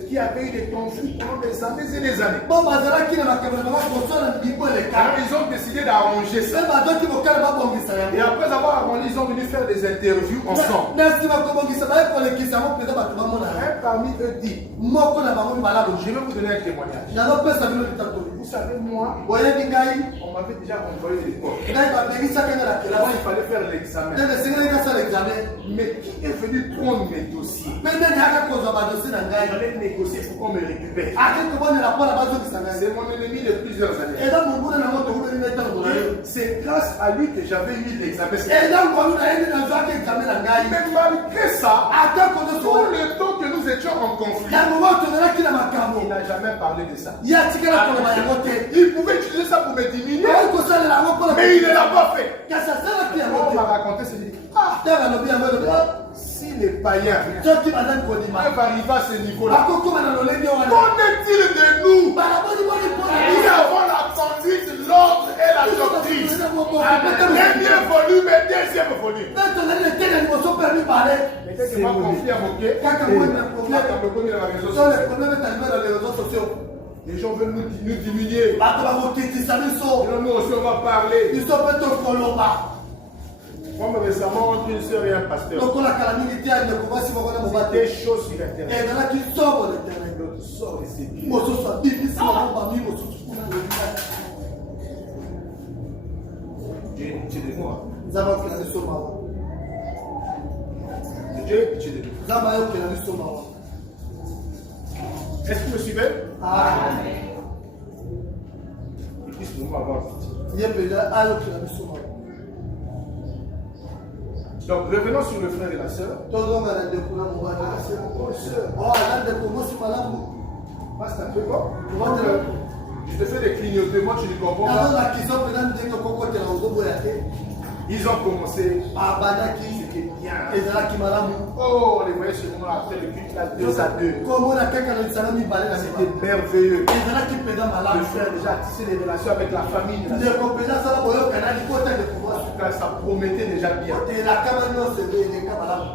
qui avaient eu des conflits pendant des années et des années. Bon bazala kina makamela baba ko sala bibo le ka. Alors ils ont décidé d'arranger ça. Sema doki mo kala ba bongisa ya. Et après avoir arrangé, ils sont venus faire des interviews ensemble. Na sima ko bongisa ba ko le kisa mo pesa ba mona. Un parmi eux dit, Moko na bango malabo. je vais vous donner un témoignage. Na lo pesa bino bitako. Vous savez, moi, Boye di ngai. on m'avait déjà envoyé des portes. Ngai ba bengisa kana la kela. Là-bas, il fallait faire l'examen. Tele singa ka sala examen. Mais qui est venu prendre mes dossiers? Pende ni aka ko za ba dosi na Il ngai. fallait négocier pour qu'on me récupère. Ake ko bone la pola ba zo kisa ngai. C'est mon ennemi de plusieurs années. Eda mo bone na moto ko ni ngai tango na yo. Et c'est grâce à lui que j'avais eu l'examen. Eda mo na yende na zake examen na ngai. Mais malgré ça, Ata ko do tout so. le temps que nous étions en conflit, Ya mo moto na kila makambo. il n'a jamais parlé de ça. Ya tikala ko ba ya mote. Il pouvait utiliser ça pour me diminuer, Ay ko sala la mo ko la. mais il ne l'a pas fait. Kasa sala pia On mote. m'a raconté, c'est dit, Tava no bia mo. si les païens Soki bazali ko di ma. peuvent arriver à ce niveau-là, Akoko na lolenge wana. qu'en est-il de nous? Bala boni boni Nous pona. avons la conduite, l'ordre et la doctrine. Premier volume et deuxième volume. Beto na le tena ni moso permis parler. Mais dès que moi conflit à moquer, Kaka mo na problème. on me connaît dans la réseau Sur sociale. les problèmes t'arriver dans les réseaux sociaux. Les gens veulent nous diminuer. Bato ba mokitisa biso. Et là, nous aussi, on va parler. Biso pe to koloba. Moi, récemment, entre une sœur et un pasteur, Lokola kala mingi tia ne ko basi mo na mo bate. des choses sur Internet. Et dans la qui sort le terrain. L'autre sort et c'est bien. Moso so bibi si mo ba mi moso kuna. Dieu est pitié de moi. Zaba ko na biso mawa. Dieu est pitié de nous. Zaba yo ko na biso mawa. Est-ce que vous me suivez? Ah. Et puis, nous m'avons dit. Yepela ayo ko na biso mawa. Donc, revenons sur le frère et la sœur. Tozonga na ndeko na mo bana. C'est mon sœur. Oh, ala ndeko mo si malamu. C'est un peu bon. Comment dire? Je te fais des clignotements, tu ne comprends Nazo pas. na kiso pe na ndeko kokotela ozobo ya te. Ils ont commencé. Abadaki C'était bien. ezalaki malamu. Oh, les voyez chez moi après le culte, là, 2 à 2. Komona kaka na lisala mibale na C'était site. merveilleux. Ezalaki peda Le malamu. frère déjà tissé des relations avec la famille. En Ndeko peda sala boyoka na likota ndeko mwasi. tout cas, ça promettait déjà bien. elaka nyonso eleka malamu.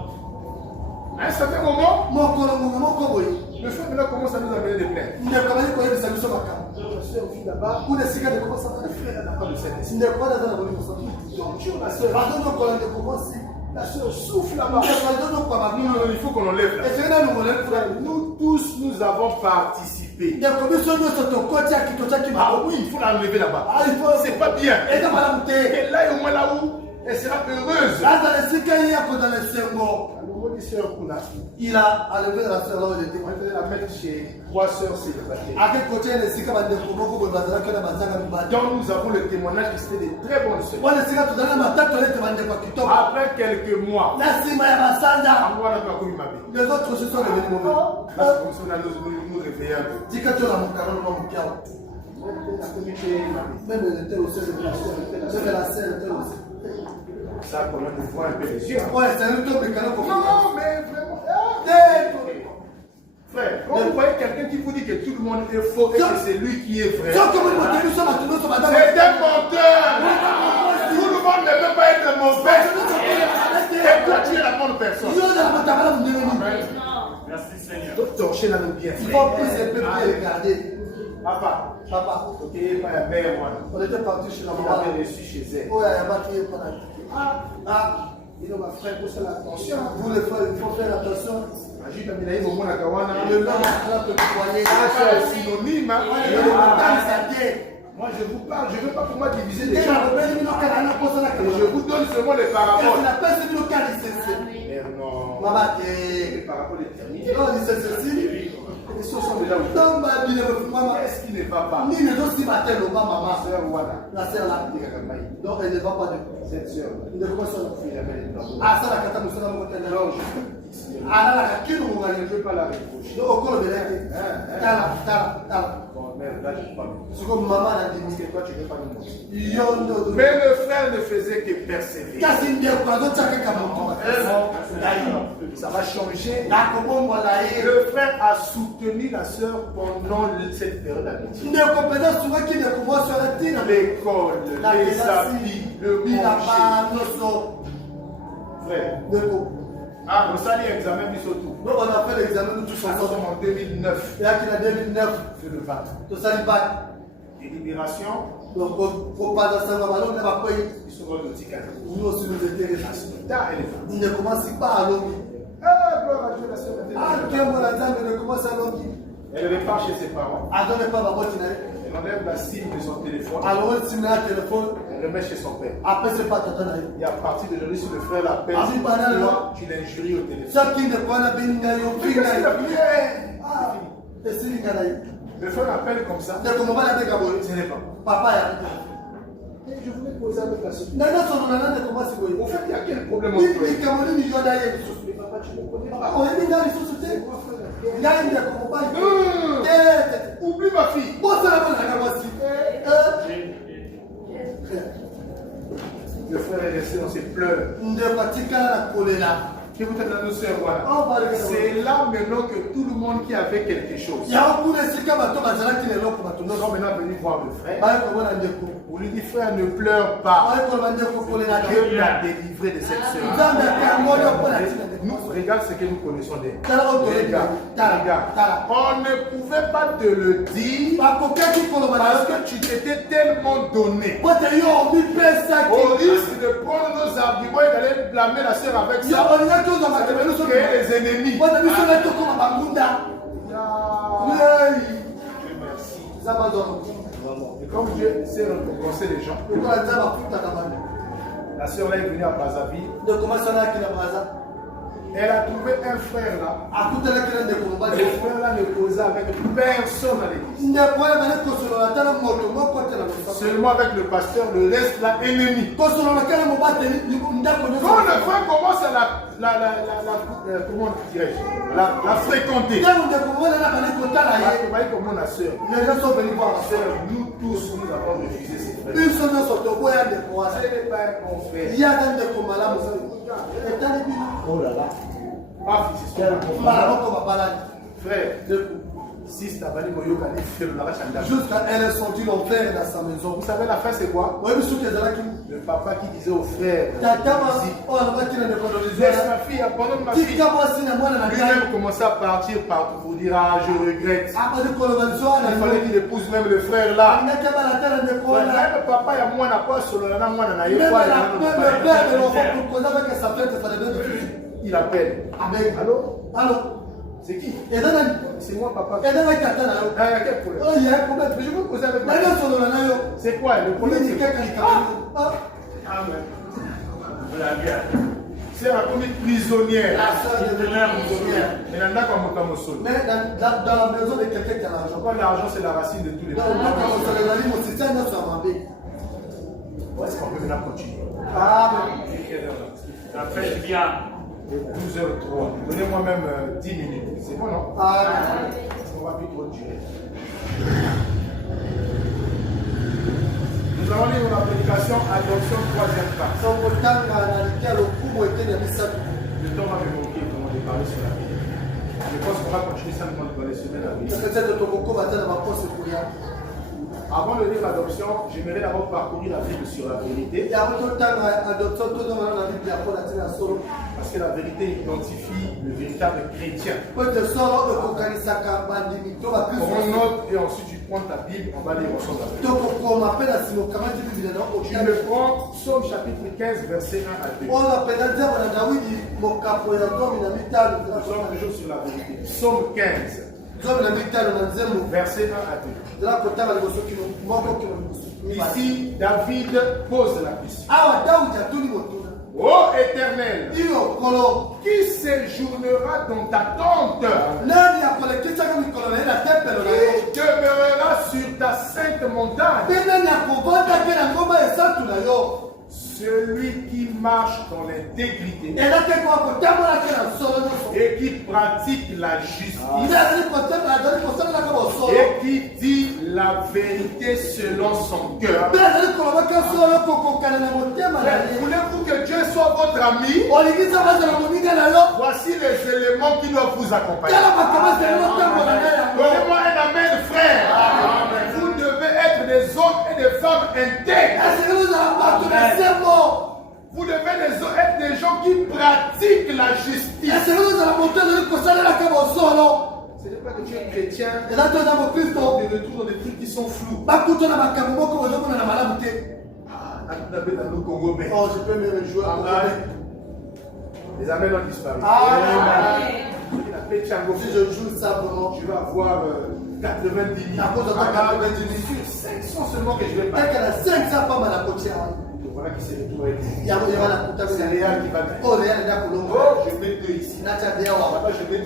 À un certain moment, Mokolo mungu moko boye. le frère maintenant commence à nous amener des plaintes. Ndeko bali koyebisa biso makambo. La sœur vit là-bas. Kuna esika ndeko kosala. Le frère n'a pas de cette Ndeko wana aza na bolingo sana. Donc, Dieu, la sœur. Pardon nokola ndeko mwasi. La sœur souffle là-bas. Ndeko ando nokwa Non, mabi. il faut qu'on enlève là. Efenga lungole frère. Nous tous, nous avons participé. Ndeko biso nyonso tokoti akito Ah kyaki malamu. oui, il faut l'enlever là-bas. Ah, il faut. C'est pas bien. Eza malamu te. Et là, au moins là où elle sera heureuse. Aza esika ye akozala esengo. Le mot dit sœur Kuna. Il a enlevé la sœur là où il était. On va la mettre chez 3 sœurs célibataires. Ake kote na esika bandeko moko boye bazalaki na bazanga mibale. Donc nous avons le témoignage que c'était des très bonnes sœurs. Wana esika tozali na matatu lete bandeko kitoko. Après quelques mois, Na nsima ya basanda. on va la commis ma vie. Les autres se sont revenus mauvais. Là, c'est comme si on a nous réveillons un peu. Tika tu la mukano na mukiao. La communauté m'a dit. Même elle était au sein de la sœur. Même la sœur était aussi. Ça, qu'on a nous voit un peu les yeux. Ouais, c'est un peu mécano pour moi. Non, mais vraiment. Frère, quand vous voyez quelqu'un qui vous dit que tout le monde est faux et que c'est lui qui est vrai, Sio kama ni moteli sio matuno sio madame. c'est un menteur. Tout le monde ne peut pas être mauvais. Et toi, tu es la bonne personne. Yo na matabala mundeni. Merci Seigneur. Donc, torcher là nous bien. Il faut plus un peu bien regarder. Papa, Papa, ok, pas la mère, moi. on était parti chez la On maman. avait reçu chez elle. Oh, il y a pas qui est pas là. Ah, il a ma frère pour ça l'attention. Vous les frères, il faut faire attention. Agite à Milaï, au moins la Kawana. Le nom là peut poigner. Ah, c'est synonyme. Hein. Moi, je vous parle, je ne veux pas pour moi diviser les gens. Je vous donne seulement les paraboles. Mais non. Les paraboles éternisées. Les choses sont déjà ouvertes. Qu'est-ce qui ne va pas. Ni les autres, si ma tête, maman. Sœur Wada. La sœur là. Donc elle ne va pas de. Cette sœur. Il ne commence pas. Il avait les dents. Ah, ça, la cata, nous sommes en train de. Non, Ah, là, la qui nous va je ne peux pas la reprocher. Donc, au cours de l'été. Tala. Bon, mais là, je ne pas. C'est comme maman a dit. Parce que toi, tu ne veux pas nous montrer. Yondo. Mais le frère ne faisait que persévérer. Kasi bien, quand on t'a qu'à mon Ça va changer. la comment on l'a eu. Le frère a soutenu la sœur pendant cette période d'amitié. Ne compétence souvent qui ne commence sur la tine. L'école, les habits, le manger. Frère. Ah, vous savez l'examen du Sotou. Donc on a fait l'examen, nous tous Nous ensemble. sommes en 2009. Et là, qu'il a 2009, C'est le 20. tout ça, il va. Délibération. Donc, au pas dans sa maman, on n'a pas payé. Ils sont dans le Ticane. Nous aussi, nous étions Là, elle est là. il ne commence pas à l'homme. Ah, gloire à Dieu, la sœur était Ah, là. quel bon exemple, il ne commence à l'homme. Elle repart chez ses parents. Ah, non, mais pas ma boîte, il a. Elle enlève la SIM de son téléphone. Alors, on signe un téléphone. Elle remet chez son père. Après, c'est pas ton temps. Et à partir de aujourd'hui, si le frère l'appelle, Ah, oui, pendant le- toi, tu l'injuries au téléphone. Ça qui ne prend pas bien, il a eu Mais qu'est-ce qu'il a fini? Ah, et c'est lui qui a eu. Le frère l'appelle comme ça. Donc, comment on va la décaboler? Ce n'est pas. Papa, il a Et je voulais poser avec la sœur. Nana son nana ne commence à Au fait, il y a quel problème ni entre eux? ni Cameroun ni Uganda yɛ lisusu. Papa, tu me connais Ah, on est mis dans les sociétés. Il y a une des compagnies. Oublie ma fille. Bon, ça va la camoisi. Le frère est resté dans ses pleurs. Nde patika la kolela. Qui vous êtes dans nos sœurs, voilà. On va regarder. C'est là maintenant que tout le monde qui avait quelque chose. Il y a beaucoup de sika bato bazala qui les loko bato. Nous sommes maintenant venus voir le frère. Ba ko wana ndeko. On lui dit, frère, ne pleure pas. Ba ko bandeko kolela Dieu ke. l'a délivré de cette sœur. Nzambe ka ngolo ko na tina. Nous, regarde ce que nous connaissons d'elle. Tala ko Regarde, tala. regarde. Tala. On ne pouvait pas te le dire Ba ko kaki ko lo parce bana. que tu t'étais tellement donné. Bote yo mi pesa Au ki. risque de prendre nos arguments et d'aller blâmer la sœur avec Ya ça. on a tout dans ma tête. Nous sommes Créer les ennemis. bote biso na to ko na bangunda. Ah. Hey. Dieu merci. Zabazo. Et comme Dieu sait récompenser les gens, Ko la zaba futa kabane. la sœur là est venue à Brazzaville. De commencer à qui la braza. Elle a trouvé un frère là. Akuta la kila de ko ba. Le frère là ne causait avec personne à l'église. Nde kwa bana ko solo la tala moto mo ko tala mo. Seulement avec le pasteur, le reste là, ennemi. Ko solo la kala mo ba te ni ndako ni. Quand le frère commence à comment dirais-je, la fréquenter. Nde de ko wala na bana ko tala ye. Vous voyez comment la sœur. Les gens sont venus voir la Sœur, nous tous, nous avons refusé ces frères. Une seule chose to ko ya de ko Ce asa. n'est pas un bon frère. Il y a dans de ko mala mo. Et tali bi. Oh là là. Pas fils, c'est son Mala ko ba bala. frère. Si c'est Tabani Moyoka, il fait le lavage à Jusqu'à elle est sortie l'enfer dans sa maison. Vous savez, la fin, c'est quoi? Oui, monsieur qui est là qui. Le papa qui disait au frère, Tata ma. Oh, on va tirer de ko de laisse ma fille, abandonne ma Qui fille. kama sina mwana na kai. Lui-même commençait à partir partout pour dire, ah, je regrette. Apa de ko lo banzo Il na. fallait qu'il épouse même le frère là. Ngata bala tala de ko na. Même papa, il y a moins à quoi solo là, moins à Même le père de l'enfant pour causer avec sa fête, ça devait être. Il appelle. Amen. Allô? Allô? C'est qui? Et dans la. C'est moi, papa. Et dans la katana. Ah, il y a quel problème? Oh, il y a un problème. Mais je veux causer avec moi. D'ailleurs, sur le nanayo. C'est quoi? Le problème, Il dit c'est quelqu'un qui quoi? Ah, Amen. C'est la commune prisonnière. la soeur de prisonnière. Mais il y en a comme Mokamosolo. Mais dans la maison de quelqu'un qui a l'argent. Pourquoi l'argent, c'est la racine de tous les Dans problèmes? le cas où les amis, mon système est sur ma vie. Où est-ce qu'on peut maintenant continuer? Ah, Après, je viens. 12h03. Donnez-moi même 10 minutes. C'est bon, non? ah, On va vite retirer. Nous allons lire la prédication adoption 3e part. son contact a indiqué à l'okumu était de Missatou. Le temps va me manquer comment de parler sur la vie. Je pense qu'on va continuer simplement dans les semaines à venir. Peut-être que ton va être ma poste pour y aller. Avant de lire l'adoption, j'aimerais d'abord parcourir la Bible sur la vérité. Il y a beaucoup de temps adoption, tout le monde a dit qu'il y a pas la solo. Parce que la vérité identifie le véritable chrétien. Peut-être solo de Kokanisaka Bandimi, to va plus. Prends note et ensuite tu prends ta Bible, on va lire ensemble avec. Donc, on m'appelle à Simo Kamadi Bidano. Tu me prends Psaume chapitre 15, verset 1 à 2. On appelle à dire à Dawidi, mon capo et la tombe, il a mis tal. Nous sommes toujours sur la vérité. Psaume 15, Zob il a mis tal, on a dit mot. verset 1 à 2. De là, pour t'avoir les bossos qui nous manquent, qui nous. Ici, David pose la question. Ah, Daoud a tout le monde. Ô Éternel, Io, Kolo. qui séjournera dans ta tente Nani a collecté ça comme il colonel, la tête, et demeurera sur ta cette montagne. Celui qui marche dans l'intégrité et qui pratique la justice et qui dit la vérité selon son cœur. Voulez-vous que Dieu soit votre ami? Voici les éléments qui doivent vous accompagner. Donnez-moi un amen, frère. Vous devez être des hommes et des femmes intègres. Vous devez être des gens qui pratiquent la justice. Ce n'est pas que tu es chrétien, de retour dans des trucs qui sont flous. Oh, je peux me réjouir. Les amens ont disparu. Si je joue ça, je vais avoir 90 000. C'est 500 seulement que je vais payer. Voilà qui s'est retrouvé. C'est Réal qui va dire. Oh, je mets 2 ici. Là-bas, je mets 1.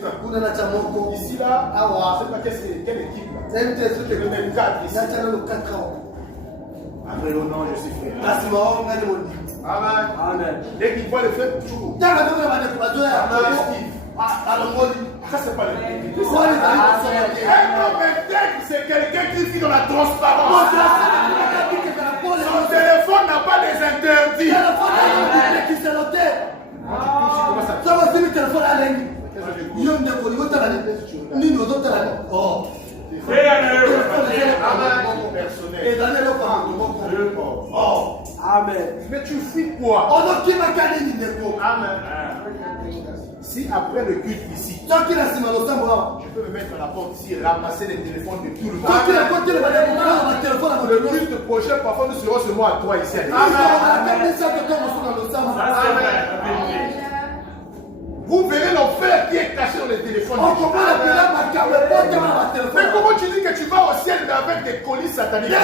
Ici, là, je ne sais pas quelle équipe. Je mets 4 ici. Après le nom, je suis frère. Amen. Dès qu'il voit le fait, toujours. Ça, c'est pas le fait. Un homme intègre, c'est quelqu'un qui vit dans la transparence. Son téléphone n'a pas des interdits. Amen. Mais tu fuis quoi? Amen. Si après le culte ici, je peux me mettre à la porte ici et ramasser les téléphones de tout le monde. Le culte prochain, parfois nous serons seulement à toi ici. Vous verrez l'enfer qui est caché dans les téléphones. Mais comment tu dis que tu vas au ciel mais avec des colis sataniques?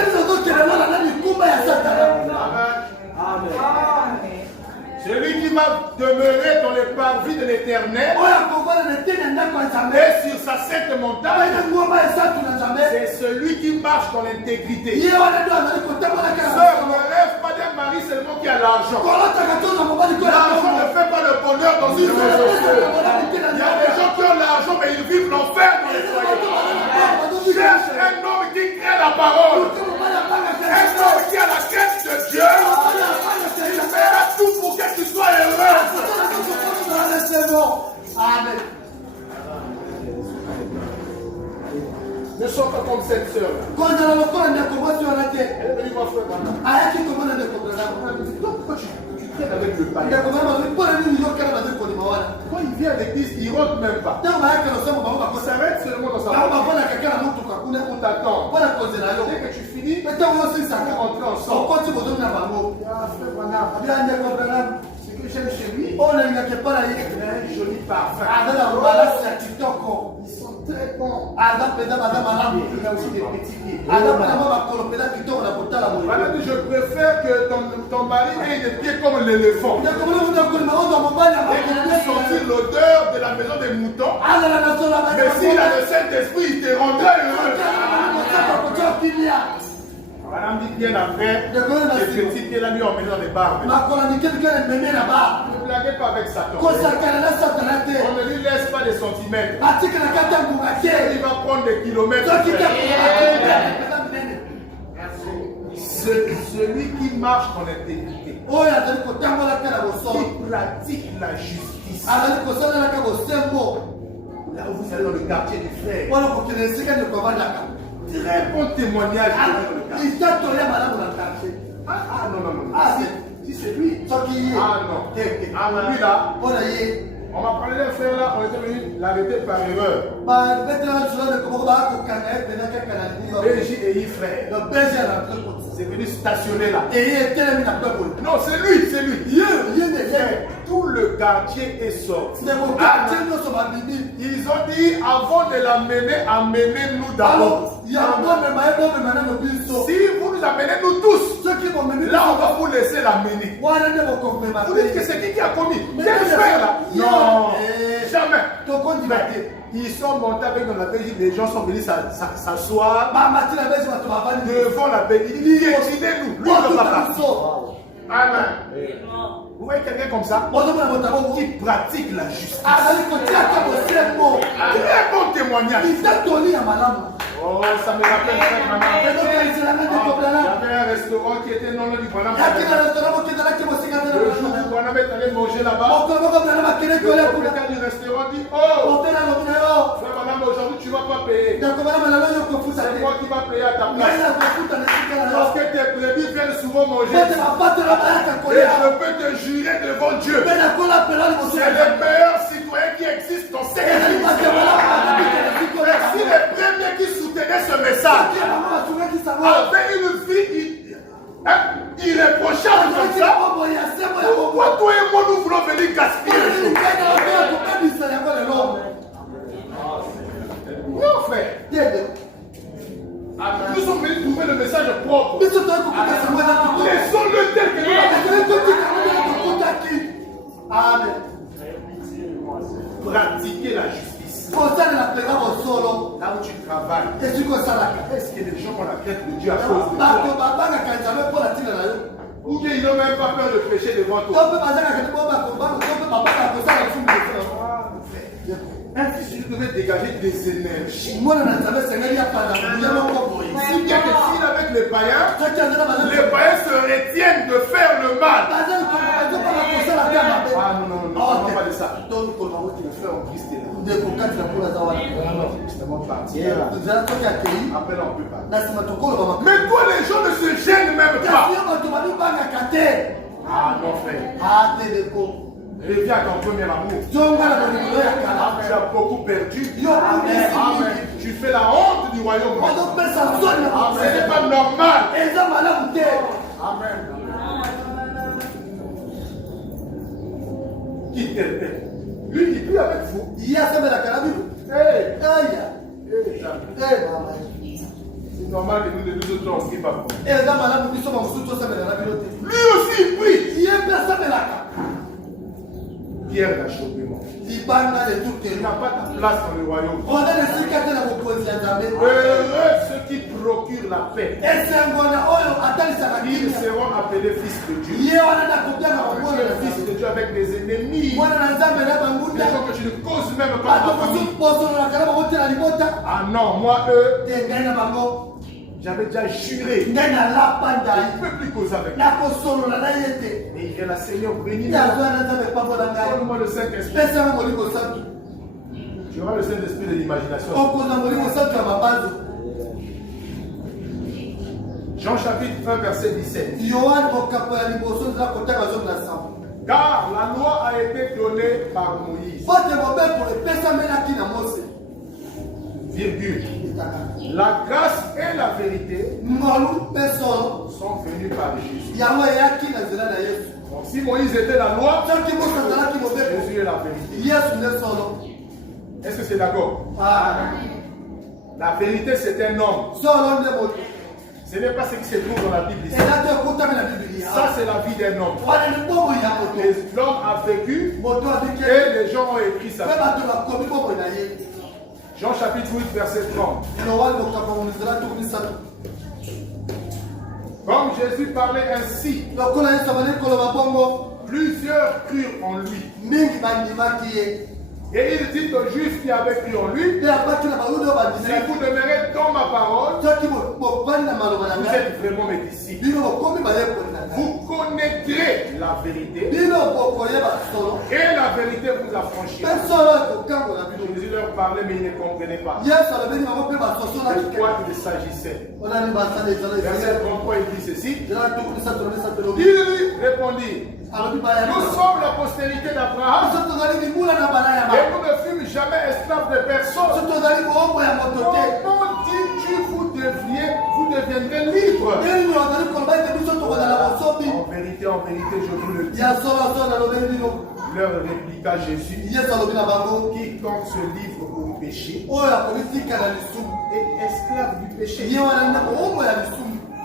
Celui qui va demeurer dans les parvis de l'Éternel et sur sa sainte montagne, c'est celui qui marche dans l'intégrité. Sœur, ne rêve pas d'un mari seulement qui a l'argent. L'argent ne fait pas le bonheur dans une maison. Il y a des gens qui ont l'argent mais ils vivent l'enfer dans les foyers. Cherche un homme qui crée la parole. Un homme qui a la crainte de Dieu. Il fera tout pour que tu sois heureux. Amen. Ne sois pas comme cette sœur. Elle est venue voir frère Bana. Pourquoi tu traînes avec le païen? Quand il vient à l'église, il ne rentre même pas. Il s'arrête seulement dans sa voiture. On t'attend. Dès que tu finis, on va rentrer ensemble. Ce que j'aime chez lui, il a un joli parfum. Ils sont très bons. Il a aussi des petits pieds. Je préfère que ton mari ait des pieds comme l'éléphant. Et qu'il puisse sentir l'odeur de la maison des moutons. Mais s'il a le Saint-Esprit, il te rendra heureux. Madame dit bien après, les petits pieds là lui emmener dans les bars. Ne blaguez pas avec Satan. On ne lui laisse pas des centimètres. Il va prendre des kilomètres. Celui qui marche dans l'intégrité, qui pratique la justice. Là où vous allez dans le quartier du frère, très bon témoignage. Non. Si c'est lui. Ah non. Lui là, on m'a parlé d'un frère là, on était venu l'arrêter par erreur. BJ et I frère. C'est venu stationner là. Non, c'est lui. Tout le quartier est sorti. Ils ont dit avant de l'amener, amenez-nous d'abord. Si vous nous amenez nous tous. Là, on va vous laisser l'amener. Vous dites que c'est qui a commis? Quel frère là? Non, jamais. Ils sont montés avec dans la Belgique, les gens sont venus s'asseoir devant la Belgique. Ils nous. Lui, le papa. Amen. Vous voyez quelqu'un comme ça qui pratique la justice. Très bon témoignage. Oh, ça me rappelle frère Maman. Il y avait un restaurant qui était non loin du Guanam. Le jour où Guanam est allé manger là-bas, le propriétaire du restaurant dit: oh, frère Madame, aujourd'hui tu ne vas pas payer. C'est moi qui va payer à ta place. Parce que tes brebis viennent souvent manger. Et je peux te jurer devant Dieu, c'est le meilleur citoyen qui existe dans cette église. Merci les premiers qui soutenaient ce message avaient une vie irréprochable comme ça. Pourquoi toi et moi nous voulons venir gaspiller les choses? Non frère. Nous sommes venus trouver le message propre. Laissons-le tel que nous l'avons. Pratiquer la justice. Là où tu travailles, est-ce que les gens ont la tête de Dieu à cause de toi? Ou bien ils n'ont même pas peur de pécher devant toi? Ainsi, si je devais dégager des énergies. Si bien que s'il avec les païens se retiennent de faire le mal. Ah non, non, pas de ça. Après, on peut pas. Mais toi, les gens ne se gênent même pas. Ah non, frère. Reviens à ton premier amour. Tu as beaucoup perdu. Amen. Tu fais la honte du royaume. Ce n'est pas normal. Amen. Qui t'appelle? Lui, il prie avec vous. C'est normal que nous deux autres on prie pas. Lui aussi il prie. Pierre l'a chopé, moi. Il n'a pas de place dans le royaume. Heureux ceux qui procurent la paix. Ils seront appelés fils de Dieu. Tu es fils de Dieu avec des ennemis. Des gens que tu ne causes même pas dans ta famille. Ah non, moi, eux, j'avais déjà juré. Il ne peut plus causer avec moi. Et il vient la Seigneur bénir. Donne-moi le Saint-Esprit. Tu auras le Saint-Esprit de l'imagination. Jean chapitre 1 verset 17. Car la loi a été donnée par Moïse. Virgule. La grâce et la vérité sont venues par Jésus. Donc, si Moïse était la loi, Jésus est la vérité. Est-ce que c'est d'accord? La vérité, c'est un homme. Ce n'est pas ce qui se trouve dans la Bible ici. Ça, c'est la vie d'un homme. L'homme a vécu et les gens ont écrit ça. Jean chapitre 8, verset 30. Comme Jésus parlait ainsi, plusieurs crurent en lui. Et il dit aux Juifs qui avaient cru en lui: si vous demeurez dans ma parole, vous êtes vraiment mes disciples. Vous connaîtrez la vérité et la vérité vous affranchira. Jésus leur parlait, mais ils ne comprenaient pas de quoi il s'agissait. Verset 33, il dit ceci. Il lui répondit: nous sommes la postérité d'Abraham et nous ne fûmes jamais esclaves de personne. Comment dis-tu vous deviendrez libres? En vérité, je vous le dis. Leur répliqua Jésus: quiconque se livre au péché est esclave du péché.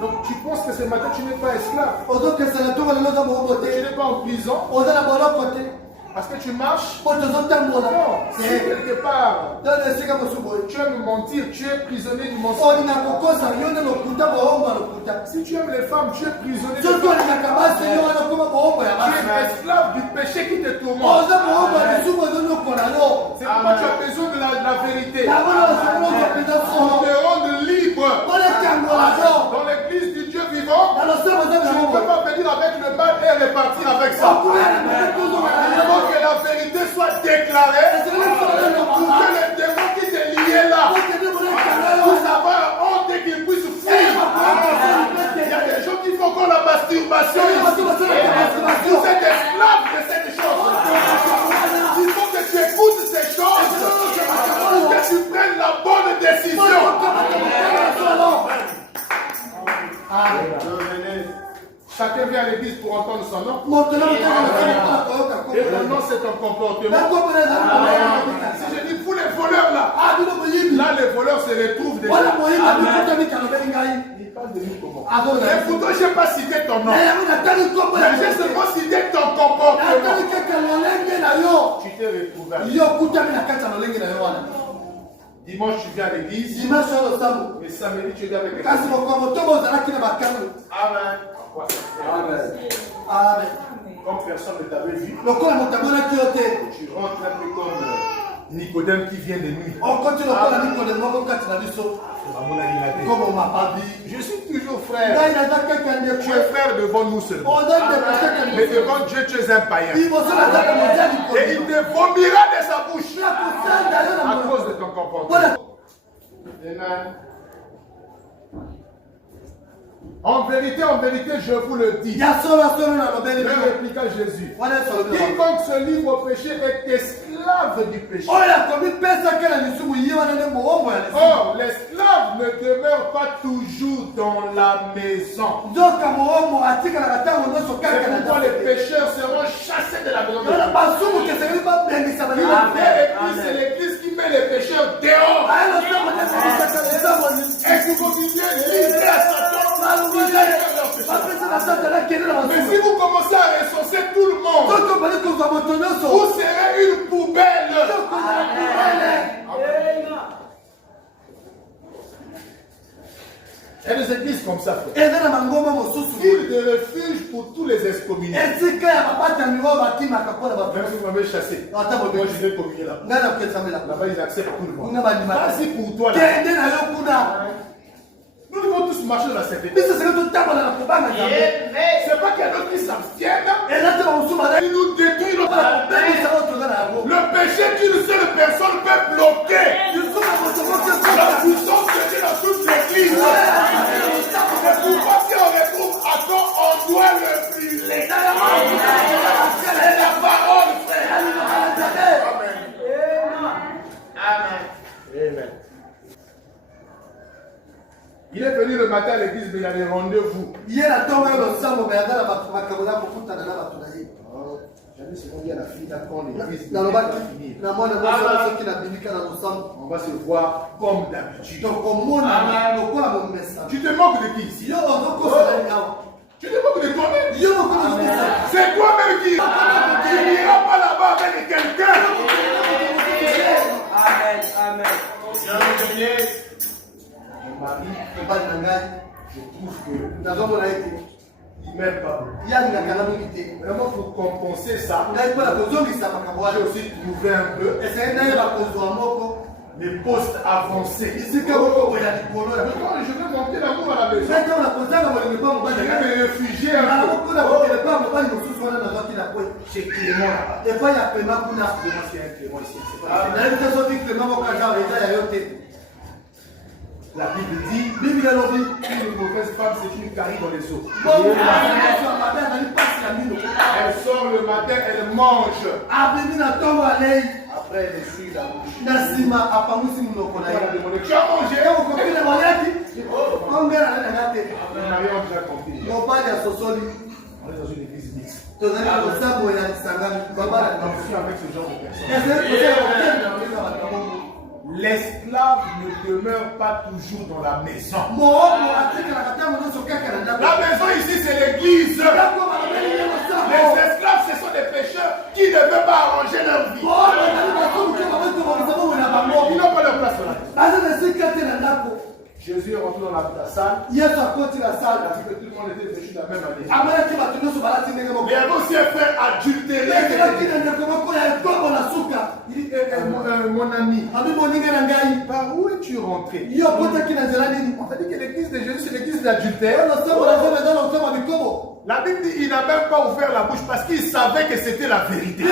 Donc tu penses que ce matin tu n'es pas esclave. Ozoke sanatonga lelo za mo Tu bote. n'es pas en prison Oza na bola côté. parce que tu marches. Po tozo tambola. Non, si quelque part Dans le sika mosubo. tu aimes mentir, tu es prisonnier du mensonge. Oni na kokosa yone lokuta boomba lokuta. Si tu aimes les femmes, tu es prisonnier Soki des oni femmes. na kabasi yo wana koma boomba ya Tu basi. es esclave du péché qui te tourmente. Oza boomba lisubo zo lokola yo. C'est pourquoi tu as besoin de la vérité. Na bona osubo kopita On solo. te rende libre. Bona tangola yo. Dans l'église du Dieu vivant, Na lo sema za tu ne mo. peux pas venir avec le mal et repartir avec ça. Il faut que la vérité soit déclarée pour que les démons qui te liaient là puissent avoir honte et qu'ils puissent fuir. Il y a des gens qui font encore la masturbation ici. Vous êtes esclaves de cette chose. Il faut que tu écoutes ces choses pour que tu prennes la bonne décision. Chacun vient à l'église pour entendre son nom. Et le nom, c'est un comportement. Si je dis, vous les voleurs là, là les voleurs se retrouvent déjà. Il parle de nous comment? Mais pourtant, je n'ai pas cité ton nom. Mais j'ai seulement cité ton comportement. Tu t'es retrouvé. Dimanche, tu viens à l'église. Mais samedi, tu viens avec les Amen. Comme personne ne t'avait vu. Tu rentres un peu comme Nicodème qui vient de nuit. Je suis toujours frère. Tu es frère devant nous seulement. Mais devant Dieu, tu es un païen. Et il te vomira de sa bouche à cause de ton comportement. Amen. En vérité, je vous le dis. Le répliqua Jésus. Quiconque se livre au péché est esclave du péché. Or, l'esclave ne demeure pas toujours dans la maison. C'est pourquoi les pécheurs seront chassés de la maison de Dieu. C'est l'église qui met les pécheurs dehors. Et que vous viviez livrés à Satan. Mais si vous commencez à recenser tout le monde, vous serez une poubelle. Il y a des églises comme ça, frère. Ville de refuge pour tous les excommuniés. Même si vous m'avez chassé, moi je vais communier là. Là-bas, ils acceptent tout le monde. Vas-y pour toi là. Nous devons tous marcher dans la sainteté. C'est pas qu'il y a d'autres qui s'abstiennent. Ils nous détruisent notre Le péché d'une seule personne peut bloquer la puissance de Dieu dans toute l'église. C'est pourquoi si on retrouve à temps, on doit le brûler. C'est la parole, frère. Amen. Amen. Il est venu le matin à l'église, mais il y a des rendez-vous. Jamais c'est qu'on dit à la fille, quand l'église on va se voir comme d'habitude. Tu te moques de qui ici? Tu te moques de toi-même? C'est toi-même qui n'iras pas là-bas avec quelqu'un. Amen. Mon mari, je trouve que il ne m'aime pas. Vraiment pour compenser ça, j'ai aussi trouvé un peu les postes avancés. Je vais monter l'amour à la maison. Je vais me réfugier un peu. Chez Clément là-bas. La Bible dit, une mauvaise femme, c'est une carie dans les eaux. Elle sort le matin, elle mange. Après, elle essuie la bouche. Elle a demandé, tu as mangé? Les mariés ont déjà compris. On est dans une église mixte. On est avec ce genre de personnes. l'esclave ne demeure pas toujours dans la maison. La maison ici, c'est l'église. Les esclaves, ce sont des pécheurs qui ne veulent pas arranger leur vie. Ils n'ont pas leur place dans la maison. Jésus est rentré dans la salle. Il a vu que tout le monde était vêtu de la même manière. Il y avait aussi un frère adultéré. Il dit, mon ami, par où es-tu rentré? On t'a dit que l'église de Jésus, c'est l'église d'adultère. La Bible dit qu'il n'a même pas ouvert la bouche parce qu'il savait que c'était la vérité.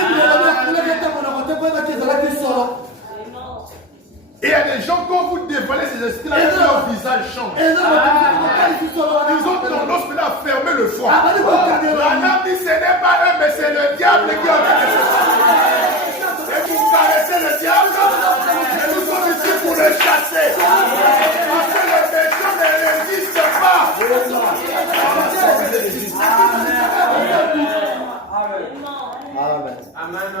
Et il y a des gens, quand vous dévoilez ces esclaves, leur visage change. Ils ont tendance à fermer le foie. La Bible dit ce n'est pas eux, mais c'est le diable qui a fait ça. Et vous caressez le diable, et nous sommes ici pour le chasser. Parce que le méchant ne résiste pas. Amen.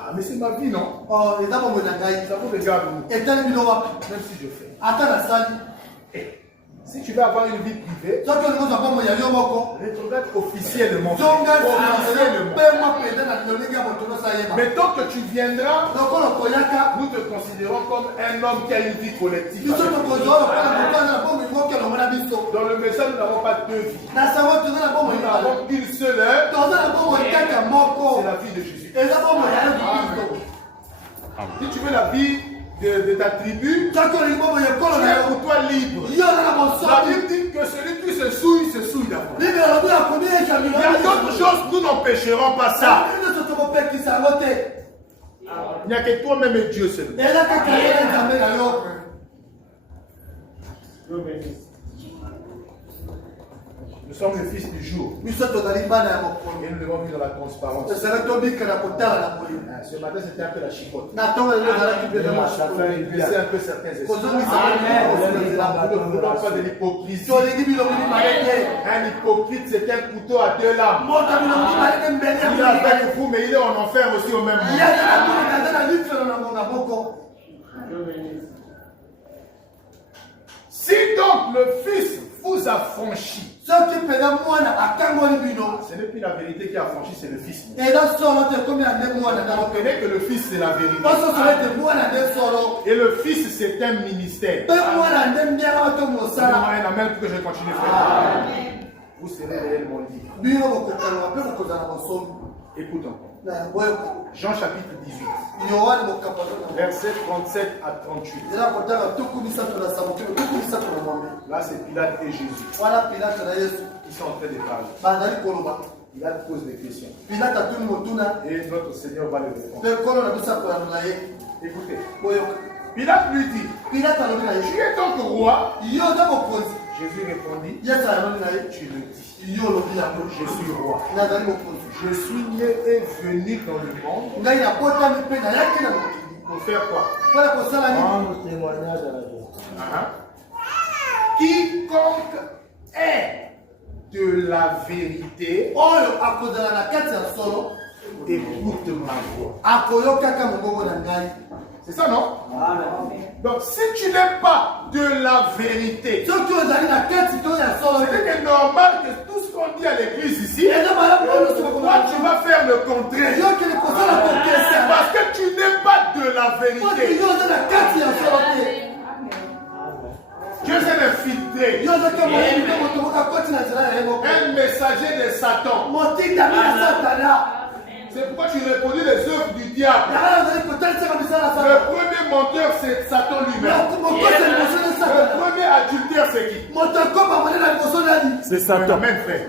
Ah, mais c'est ma vie, non? Ça vous regarde, même si je fais. Si tu veux avoir une vie privée, regarde officiellement. Mais tant que tu viendras, nous te considérons comme un homme qui a une vie collective. Dans le message, nous n'avons pas deux vies. Nous avons une seule œuvre. C'est la vie de Jésus. Si tu veux la vie de ta tribu, tu es pour toi libre. La Bible dit que celui qui se souille d'abord. Il y a d'autres choses, nous n'empêcherons pas ça. Il n'y a que toi-même et Dieu seul. Nous sommes le fils du jour. Et nous devons vivre dans la transparence. Ce matin, c'était un peu la chicotte. C'est un peu certains esprits. Nous ne voulons pas de l'hypocrisie. Un hypocrite, c'est un couteau à deux lames. Il est avec vous, mais il est en enfer aussi au même moment. Si donc le Fils vous a franchi, ce n'est plus la vérité qui a franchi, c'est le Fils. On connaît que le Fils c'est la vérité. Et le Fils c'est un ministère. Un amen pour que je continue. Vous serez réellement libres. Écoutons. Jean chapitre 18. Versets 37 à 38. Là c'est Pilate et Jésus. Ils sont en train de parler. Pilate pose des questions. Et notre Seigneur va les répondre. Écoutez. Pilate lui dit, tu es donc roi? Jésus répondit, tu le dis. Je suis roi. Je suis né et venu dans le monde. Pour faire quoi? Rendre témoignage à la vie. Quiconque est de la vérité écoute ma voix. C'est ça, non? Donc, si tu n'es pas de la vérité, c'est normal que tout ce qu'on dit à l'église ici, toi tu vas faire le contraire. Parce que tu n'es pas de la vérité. Dieu s'est infiltré. Un messager de Satan. C'est pourquoi tu reproduis les œuvres du diable. Le premier menteur, c'est Satan lui-même. Le premier adultère, c'est qui? C'est Satan. Amen, frère.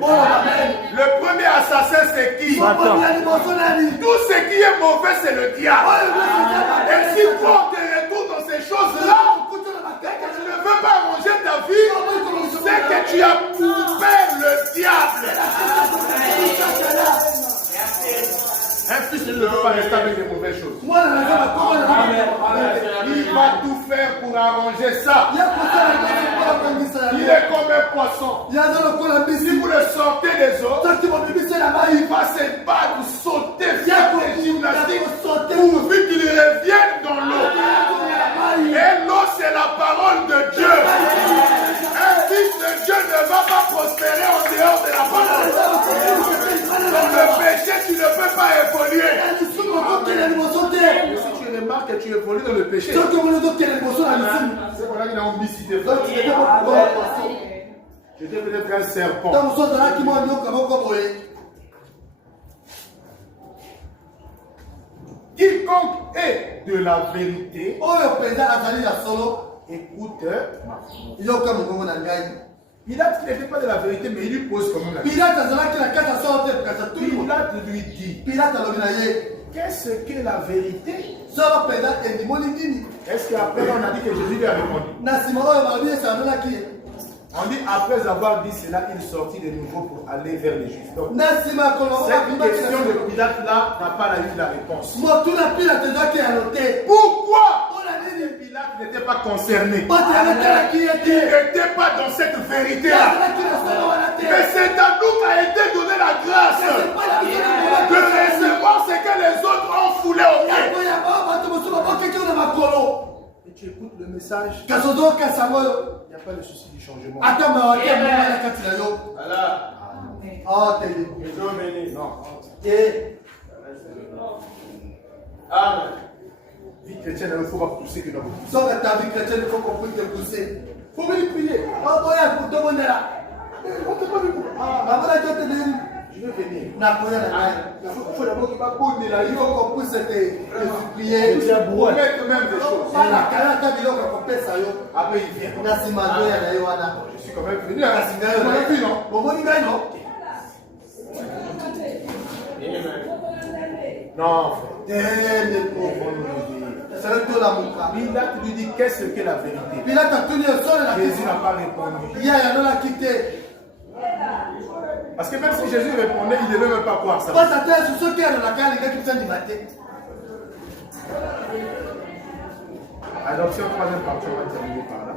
Le premier assassin, c'est qui? Satan. Tout ce qui est mauvais, c'est le diable. Et si toi, on te retourne dans ces choses-là, que tu ne veux pas arranger ta vie, c'est que tu as ouvert le diable. Un fils ne peut pas rester avec des mauvaises choses. Il va tout faire pour arranger ça. Il est comme un poisson. Si vous le sortez des eaux, il va se battre, sauter, faire des gymnastiques pourvu qu'il revienne dans l'eau. Et l'eau, c'est la parole de Dieu. Un fils de Dieu ne va pas prospérer en dehors de la parole. Dans le péché, tu ne peux pas évoluer. Si tu remarques que tu évolues dans le péché, c'est voilà qu'il a ombicité. J'étais peut-être un serpent. Quiconque est de la vérité, écoute ma parole. Pilate n'était pas de la vérité, mais il lui pose quand même la question. Pilate lui dit, qu'est-ce que la vérité? Est-ce qu'après on a dit que Jésus lui a répondu? On dit après avoir dit cela, il sortit de nouveau pour aller vers les Juifs. Donc, cette question de Pilate là n'a pas eu la réponse. Pourquoi Pilate n'était pas concerné? Il n'était pas dans cette vérité-là. Mais c'est à nous qu'a été donné la grâce de recevoir ce que les autres ont foulé au pied. Et tu écoutes le message. Il n'y a pas le souci du changement. Voilà. Non. Amen. Vie chrétienne, il faut pas pousser que dans votre vie. Sauf que ta vie chrétienne, il faut qu'on puisse te pousser. Il faut venir prier. Je vais venir. Il faut d'abord qu'il va bonner là. Il faut qu'on puisse te prier. Il faut promettre même des choses. Après, il vient. Je suis quand même venu. Non, Pilate lui dit qu'est-ce que la vérité? Jésus n'a pas répondu. Parce que même si Jésus répondait, il ne devait même pas croire ça. Adoption, troisième partie, on va terminer par là.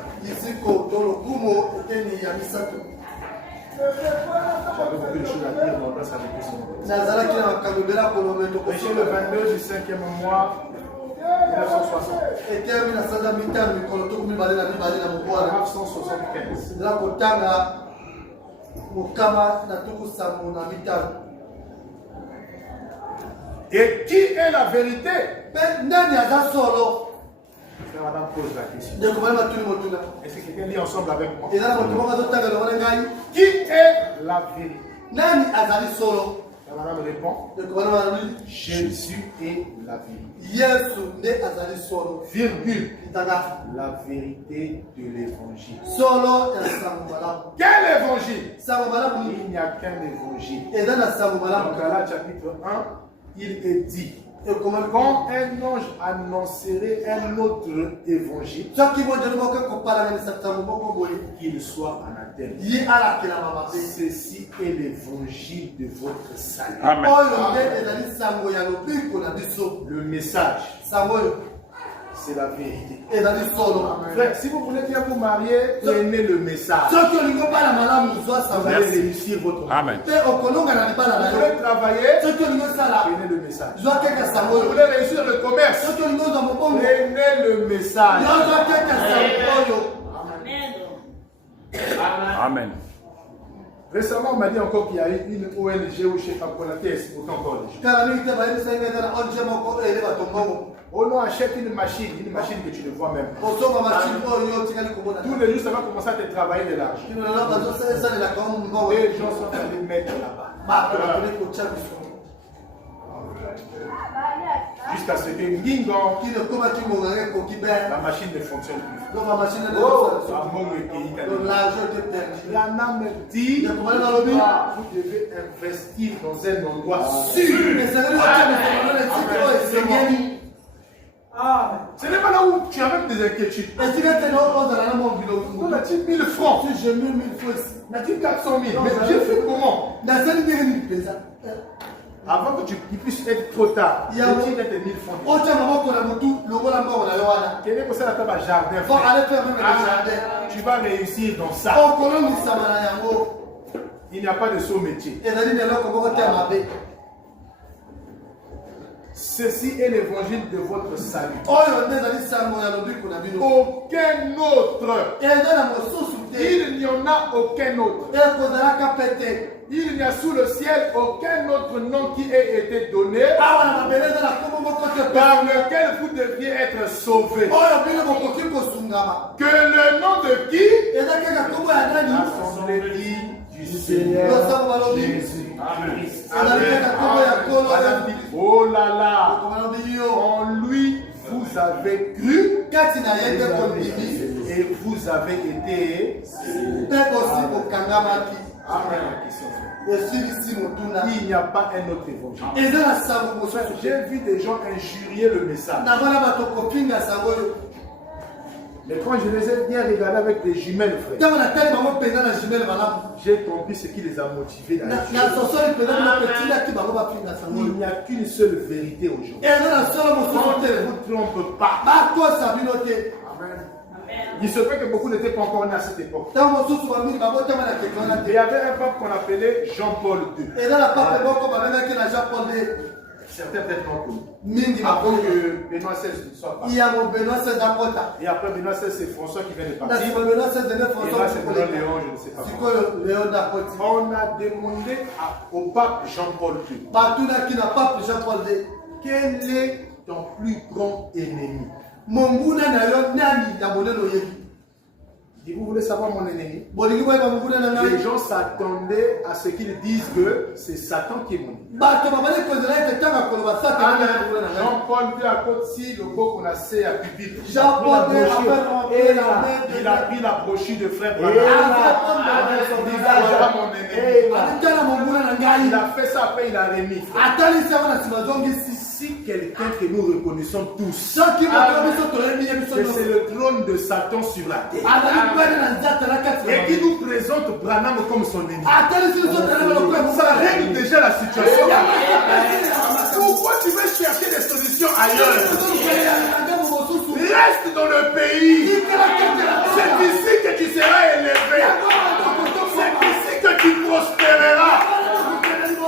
J'avais beaucoup de choses à dire, mais on va s'arrêter sur Péché le 22 du 5e mois 1960. 1975. Et qui est la vérité? Madame pose la question. Est-ce que quelqu'un dit ensemble avec moi? Qui est la vérité? Madame répond. Jésus est la vérité. Virgule. La vérité de l'évangile. Quel évangile? Il n'y a qu'un évangile. Dans Galates chapitre 1, il est dit. Quand un ange annoncerait un autre évangile, qu'il soit anathème. Ceci est l'évangile de votre salut. Amen. Le message, c'est la vérité. Frère, si vous voulez bien vous marier, prenez le message. Vous allez réussir votre vie. Amen. Vous voulez travailler, prenez le message. Vous voulez réussir le commerce, prenez le message. Amen. Récemment, on m'a dit encore qu'il y a eu une ONG où chez Paponaté exporte encore des choses. Oh non, achète une machine que tu ne vois même pas. Tous les jours, ça va commencer à te travailler de l'argent. Les gens sont en train de mettre là-bas. Jusqu'à ce que Ngingon, la machine ne fonctionne plus. La NAM dit, vous devez investir dans un endroit sûr. Ce n'est pas là où tu as même des inquiétudes. On a dit 1000 francs. On a dit 400 000. Mais j'ai fait comment? Avant que tu puisses être trop tard, tu retires tes 1000 francs. Quel est ça dans jardin? Tu vas réussir dans ça. Il n'y a pas de saut métier. Ceci est l'évangile de votre salut. Aucun autre. Il n'y en a aucun autre. Il n'y a sous le ciel aucun autre nom qui ait été donné par lequel vous deviez être sauvés. Que le nom de qui? L'assemblée dit du Seigneur Jésus. Amen. Oh là là, en lui vous avez cru et vous avez été. Amen. Il n'y a pas un autre évangile. J'ai vu des gens injurier le message. Mais quand je les ai bien regardés avec des jumelles, frère, j'ai compris ce qui les a motivés dans la Il n'y a qu'une seule vérité aujourd'hui. On ne vous trompe pas. Amen. Il se fait que beaucoup n'étaient pas encore nés à cette époque. Il y avait un pape qu'on appelait Jean-Paul II. Certains peut-être non connus. Avant que Benoît XVI ne soit pas. Et après Benoît XVI, c'est François qui vient de partir. Et là, c'est Benoît Léon, je ne sais pas. On a demandé au pape Jean-Paul II. Quel est ton plus grand ennemi? Et vous voulez savoir mon ennemi? Les gens s'attendaient à ce qu'ils disent que c'est Satan qui est mon ennemi. Jean-Paul II a côté le beau qu'on a fait à pupitre. Il a pris la brochure de frère Branham. Voilà mon ennemi. Il a fait ça, après il a remis. Si quelqu'un que nous reconnaissons tous, c'est le trône de Satan sur la terre, et qui nous présente Branham comme son ennemi, ça règle déjà la situation. Pourquoi tu veux chercher des solutions ailleurs? Reste dans le pays. C'est ici que tu seras élevé. C'est ici que tu prospéreras.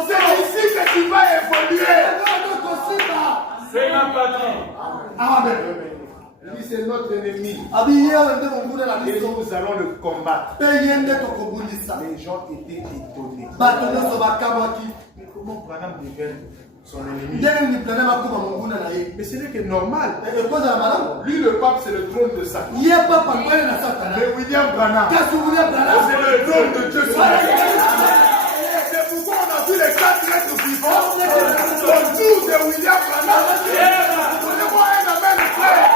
C'est ici que tu vas évoluer. C'est ma patrie. Amen. Lui, c'est notre ennemi. Et nous allons le combattre. Les gens étaient étonnés. Mais comment Branham devient son ennemi? Mais ce n'est que normal. Lui, le pape, c'est le trône de Satan. Mais William Branham, c'est le trône de Dieu sur la terre. C'est pourquoi on a vu les 4 êtres vivants autour de William Branham. Donnez-moi un amen, frère.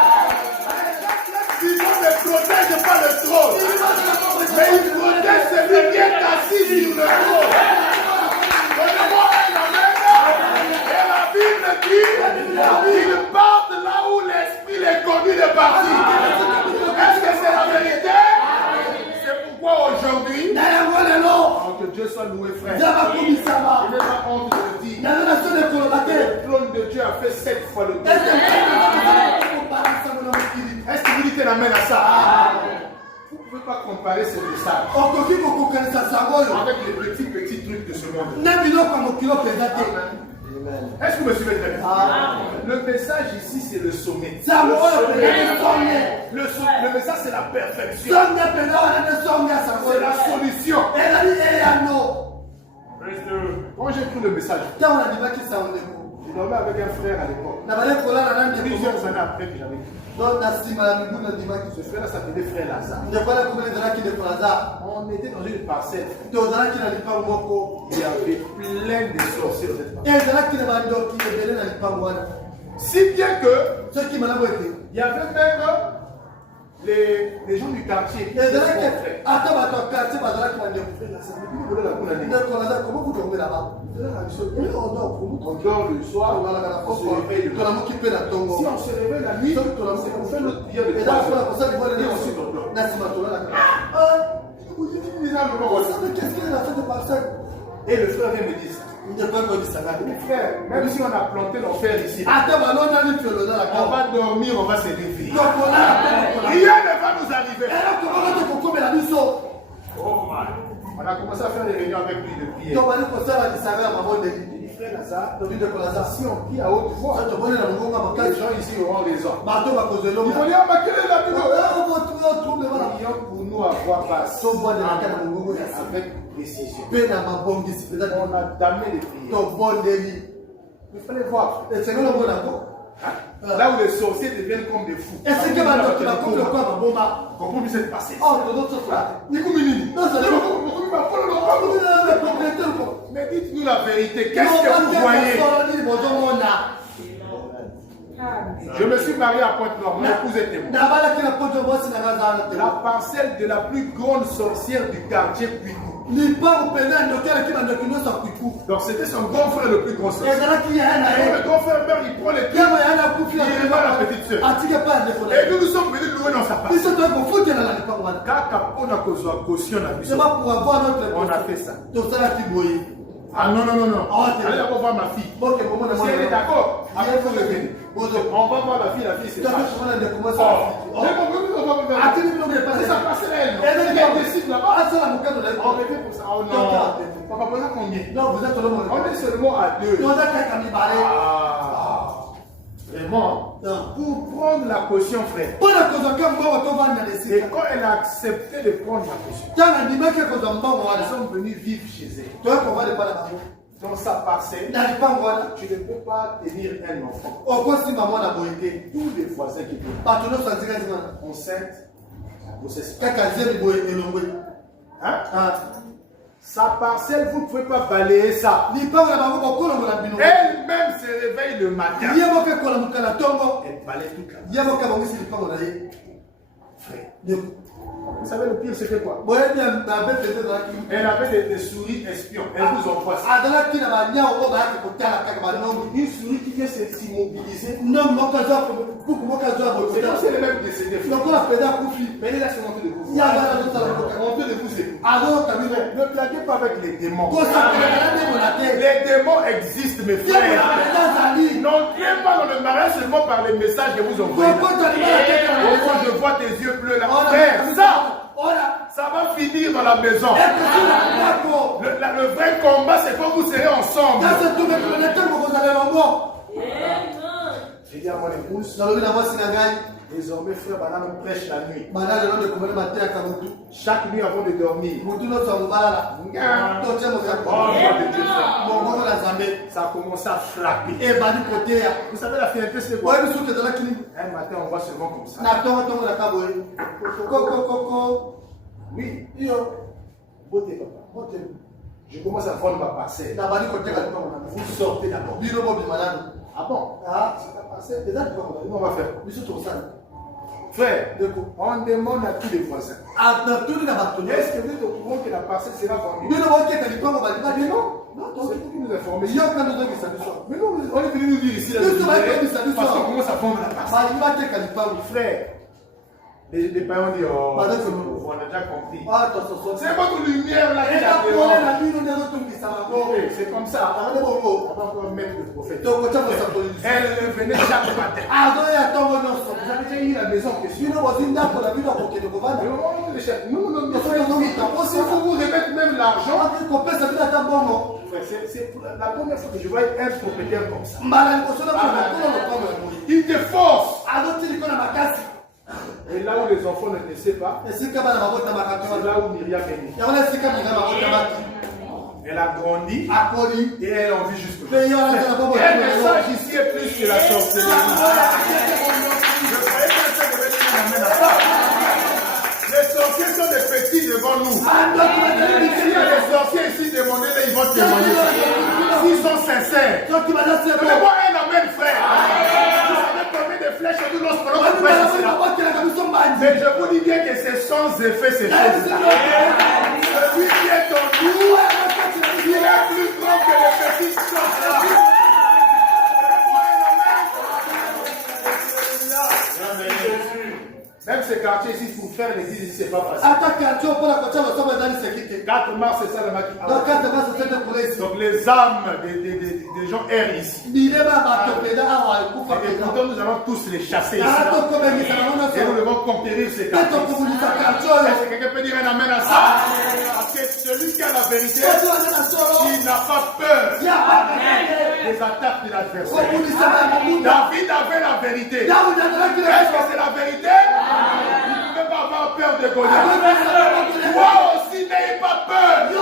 Les 4 êtres vivants ne protègent pas le trône, mais ils protègent celui qui est assis sur le trône. Donnez-moi un amen. Et la Bible dit qu'ils partent là où l'esprit les conduit de partir. Est-ce que c'est la vérité? C'est pourquoi aujourd'hui, que Dieu soit loué, frère. Il n'est pas honte de le dire. Le trône de Dieu a fait 7 fois le tour. Est-ce que vous dites l'amen à ça? Vous ne pouvez pas comparer ce message avec les petits trucs de ce monde. Est-ce que vous me suivez très bien? Le message ici, c'est le sommet. Le message, c'est la perfection. C'est la solution. Quand j'ai pris le message, je dormais avec un frère à l'époque. Plusieurs années après que j'avais pris. Ce frère-là s'appelait frère Lazare. On était dans une parcelle. Il y avait plein de sorciers dans cette parcelle. Si bien que il y avait même les gens du quartier. Comment vous dormez là-bas? On dort le soir, on se réveille le matin. Si on se réveille la nuit, on fait notre prière de 3 heures. Et ensuite on dort. Et le frère vient me dire ça. Frère, même si on a planté l'enfer ici, on va dormir, on va se réveiller. Rien ne va nous arriver. On a commencé à faire des réunions avec lui de prière. Frère Lazare, si on prie à haute voix, les gens ici auront raison. Ils vont dire, ah, quelle est la prions pour nous avoir basse avec précision. On a damné les prières. Il fallait voir. Là où les sorciers deviennent comme des fous. Comment peut s'être passé? Mais dites-nous la vérité. Qu'est-ce que vous voyez? Je me suis marié à Pointe-Noire. Mon épouse était morte. La parcelle de la plus grande sorcière du quartier Puikou. Donc c'était son grand frère le plus grand sorcier. Le grand frère meurt, il prend les trucs, il revend la petite soeur. Et nous sommes venus louer dans sa parcelle. On a fait ça. Ah non. Allez d'abord voir ma fille. Si elle est d'accord, après vous revenez. On va voir la fille c'est ça. C'est sa parcelle elle. Elle décide là-bas. On revient pour ça. Oh non. Papa, vous êtes combien? On est seulement à 2. Vraiment, pour prendre la caution, frère. Et quand elle a accepté de prendre la caution, ils sont venus vivre chez elle. Dans sa parcelle, tu ne peux pas tenir un enfant. Tous les voisins qui peuvent enceinte, sa parcelle, vous ne pouvez pas balayer ça. Elle-même se réveille le matin. Elle balaye toute la maison. Frère, vous savez le pire c'est quoi? Elle avait des souris espions. Elle vous envoie ça. Une souris qui vient s'immobiliser. C'est comme si elle est même décédée. Mais elle est là, c'est honteux de vous. Honteux de vous, c'est ne plaquez pas avec les démons. Les démons existent, mes frères. N'entrez pas dans le mariage seulement par les messages que vous envoyez. Quand je vois tes yeux bleus là, frère, ça va finir dans la maison. Le vrai combat, c'est quand vous serez ensemble. J'ai dit à mon épouse, désormais, frère, madame prêche la nuit. Chaque nuit avant de dormir. Ça a commencé à frapper. Vous savez, la finalité, c'est quoi? Un matin, on voit seulement comme ça. Oui. Votez, papa. Je commence à prendre ma parcelle. Vous sortez d'abord. Ah bon? C'est ta parcelle. Nous, on va faire. Frère, on demande à tous les voisins. Est-ce que vous êtes au courant que la parcelle sera vendue? Non, c'est pour nous informer. Mais nous, on est venu nous dire ici, parce qu'on commence à vendre la parcelle. Frère, les parents disent, oh, on a déjà compris. C'est votre lumière là qui a dévoré. C'est comme ça. On va encore mettre le prophète. Elle venait chaque matin. Vous avez déjà eu la maison que si vous vous remettez même l'argent. C'est la première fois que je vois un propriétaire comme ça. Il te force. Et là où les enfants ne le savent pas, c'est là où Myriam est née. Elle a grandi et elle en vit jusque là. Le message ici est plus que la sorcellerie. Je croyais que ça devait être une amène à ça. Les sorciers sont des petits devant nous. S'il y a des sorciers ici demandés, ils vont témoigner. S'ils sont sincères. Je vais voir un amène, frère. Combien de flèches nous lorsqu'on a fait ici là. Mais je vous dis bien que c'est sans effet ces choses. Celui qui est en nous, il est plus grand que les petites choses là. Même ces quartiers ici, pour faire l'église, c'est pas facile. 4 mars, c'est ça le maquis. Donc les âmes des gens errent ici. Et pourtant, nous allons tous les chasser ici. Et nous devons conquérir ces quartiers. Est-ce que quelqu'un peut dire un amen à ça? Parce que celui qui a la vérité, il n'a pas peur des attaques de l'adversaire. David avait la vérité. Est-ce que c'est la vérité? Il ne pouvait pas avoir peur de Goliath. Toi aussi, n'ayez pas peur. Ils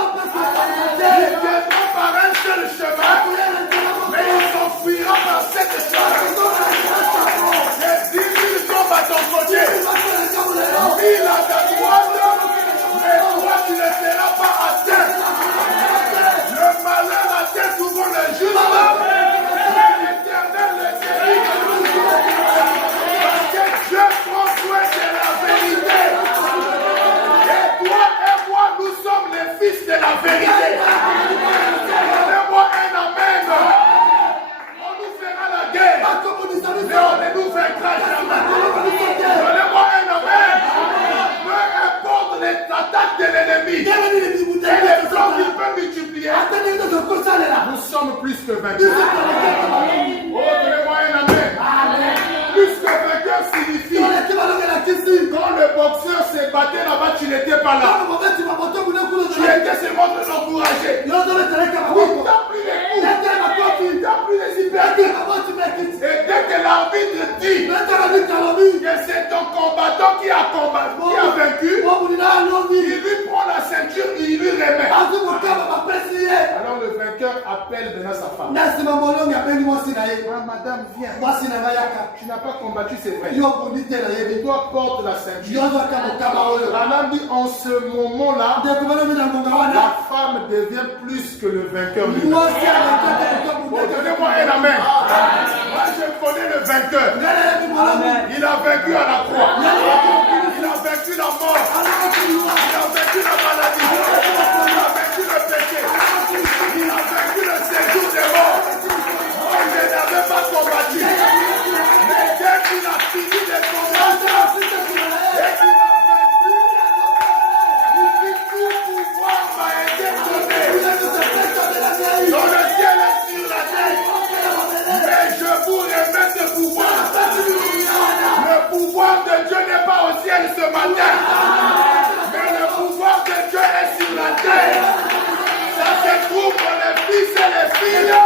viendront par un seul chemin, mais ils s'enfuiront par cette chemin. Et 10 000 tombent à ton côté. 1000 à ta droite, mais toi, tu ne seras pas atteint. Le malheur atteint souvent le juste. L'Éternel le guérit. Parce que Dieu prend soin de la vérité. Et toi et moi, nous sommes les fils de la vérité. Donnez-moi un amen. On nous fera la guerre, mais on ne nous vaincra jamais. Donnez-moi un amen. Peu importe les attaques de l'ennemi et les plans qu'il peut multiplier, nous sommes plus que vainqueurs. Oh, donnez-moi un amen. Plus que vainqueur signifie quand le boxeur s'est battu là-bas, tu n'étais pas là. Tu étais seulement de l'encourager. Il t'a pris les coups, il t'a pris les hypercutes. Et dès que l'arbitre dit que c'est ton combattant qui a combattu, qui a vaincu, il lui prend la ceinture et il lui remet. Alors le vainqueur appelle maintenant sa femme. Madame, viens. Tu n'as pas combattu, c'est vrai. Toi, porte la ceinture. Madame dit en ce moment-là, la femme devient plus que le vainqueur lui-même. Donnez-moi un amen. Moi, je connais le vainqueur. Il a vaincu à la croix. Il a vaincu la mort. Il a vaincu la maladie. Il a vaincu le péché. Il a vaincu le séjour des morts. Moi, je n'avais pas combattu. Mais dès qu'il a fini de combattre, et qu'il a vaincu, il dit tout pouvoir m'a été donné. Dans le ciel et sur la terre. Mais je vous remets ce pouvoir. Le pouvoir de Dieu n'est pas au ciel ce matin. Mais le pouvoir de Dieu est sur la terre. Ça se trouve pour les fils et les filles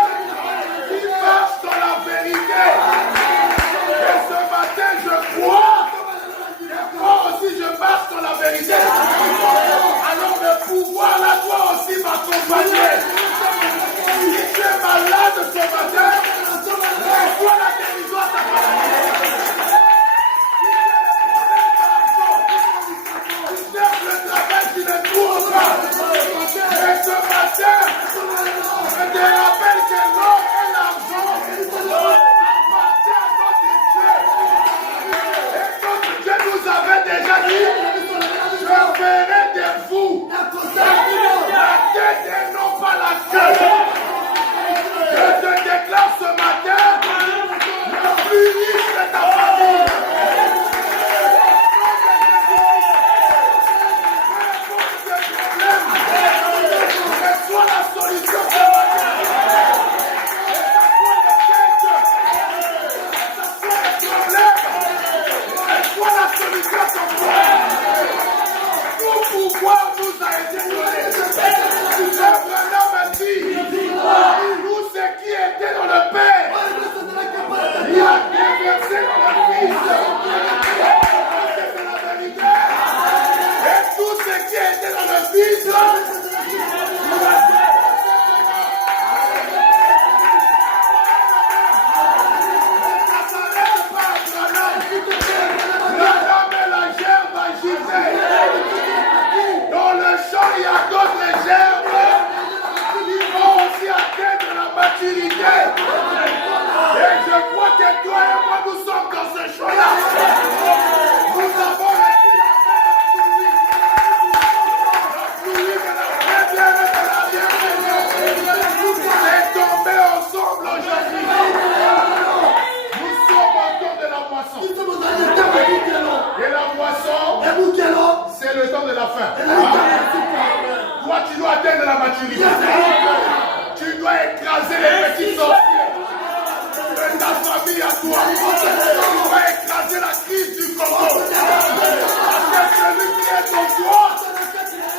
qui marchent dans la vérité. Et ce matin, je crois. Et moi aussi, je marche dans la vérité. Alors le pouvoir là doit aussi m'accompagner. Si tu es malade ce matin, reçois la guérison à ta maladie. Si tu cherches le travail, tu ne trouves pas. Mais ce matin, je te rappelle que l'or et l'argent appartiennent à notre Dieu. Et notre Dieu nous avait déjà dit, je ferai de vous la tête et non pas la queue. Je te déclare ce matin le plus riche de ta famille. Reçois la solution ce matin. Reçois la solution ce matin. Tout pouvoir nous a été donné. Abraham dit, nous ce qui était dans le Père, il a déversé dans le Fils. C'est la vérité. Et tout ce qui était dans le Fils, il a déversé. Ça s'arrête pas à Abraham. L'Adam et la gerbe agitaient. Dans le champ, il y a d'autres gerbes qui vont aussi atteindre la maturité. Et je crois que toi et moi, nous sommes dans ce champ-là. c'est le temps de la fin. Toi, tu dois atteindre la maturité. Tu dois écraser les petits sorciers de ta famille à toi. Tu dois écraser la crise du Congo. Parce que celui qui est ton droit,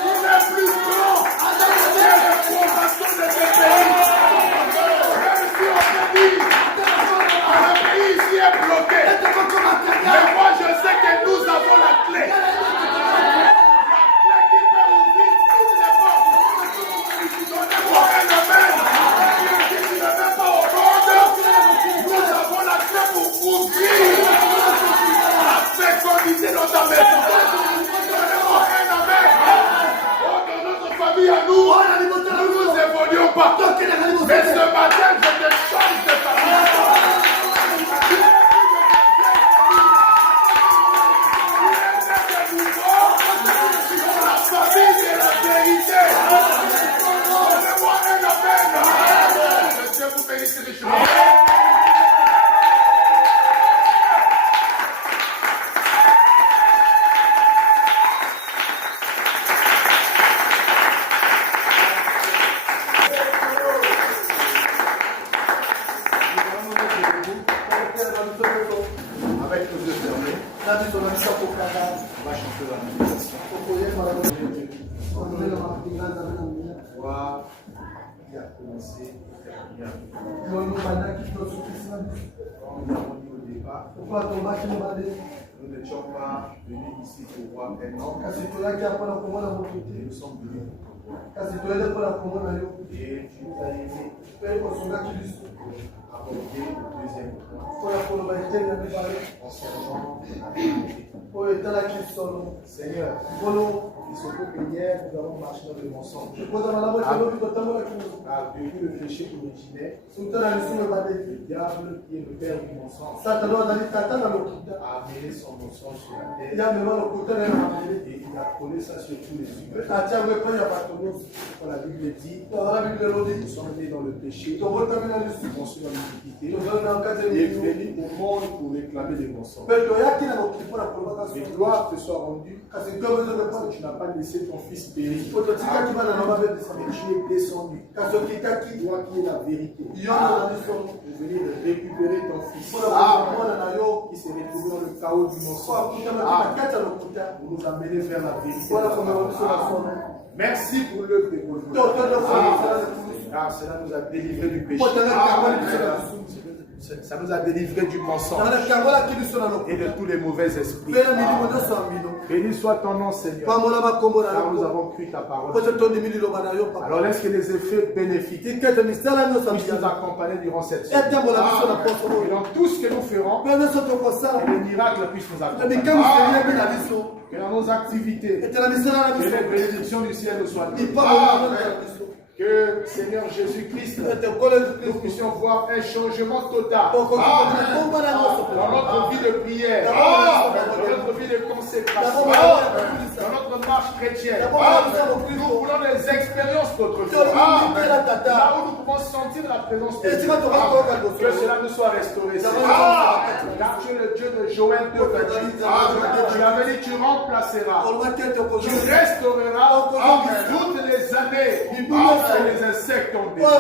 il est plus grand que les fondations de ce pays. Même si on te dit, le pays ici est bloqué. Mais moi, je sais que nous avons la clé. La clé qui peut ouvrir toutes les portes. Donnez-moi un amen. Si tu ne mets pas au monde, nous avons la clé pour ouvrir la fécondité dans ta maison. Donnez-moi un amen. Oh, dans notre famille à nous, nous évoluons pas. Mais ce matin, je te change de famille. La famille c'est la vérité. Donnez-moi un amen. Que Dieu vous bénisse richement. Avec nos yeux fermés, on va chanter la méditation. Voir qui a commencé, qui a terminé. Comme nous avons dit au départ, nous n'étions pas venus ici pour voir un homme. Et nous sommes venus pour voir. Et tu nous as aimé aborder le deuxième point concernant la vérité. Seigneur, il se peut que hier nous avons marché dans le mensonge. Car depuis le péché originel, le diable qui est le père du mensonge a amené son mensonge sur la terre et il a collé ça sur tous les humains. Quand la Bible dit, nous sommes nés dans le péché, conçus dans l'iniquité, et venus au monde pour réclamer des mensonges. Et gloire te soit rendue parce que tu n'as pas laissé ton fils périr. Mais tu es descendu. Toi qui es la vérité. Pour venir récupérer ton fils qui s'est retrouvé dans le chaos du mensonge. Pour nous amener vers la vérité. Merci pour l'œuvre de Golgotha. Car cela nous a délivrés du péché. Ça nous a délivrés du mensonge et de tous les mauvais esprits. Béni soit ton nom, Seigneur, car nous avons cru ta parole. Alors laisse que les effets bénéfiques puissent nous accompagner durant cette semaine. Et dans tout ce que nous ferons, que les miracles puissent nous accompagner. Que dans nos activités, que les bénédictions du ciel nous soient données. Que Seigneur Jésus-Christ, nous puissions voir un changement total dans notre vie de prière, dans notre vie de consécration, dans notre marche chrétienne. Nous voulons des expériences d'autrefois. Là où nous pouvons sentir la présence de Dieu. Que cela nous soit restauré. Car tu es le Dieu de Joël 2, tu avais dit tu remplaceras, tu restaureras toutes les années. Les insectes ont détruit.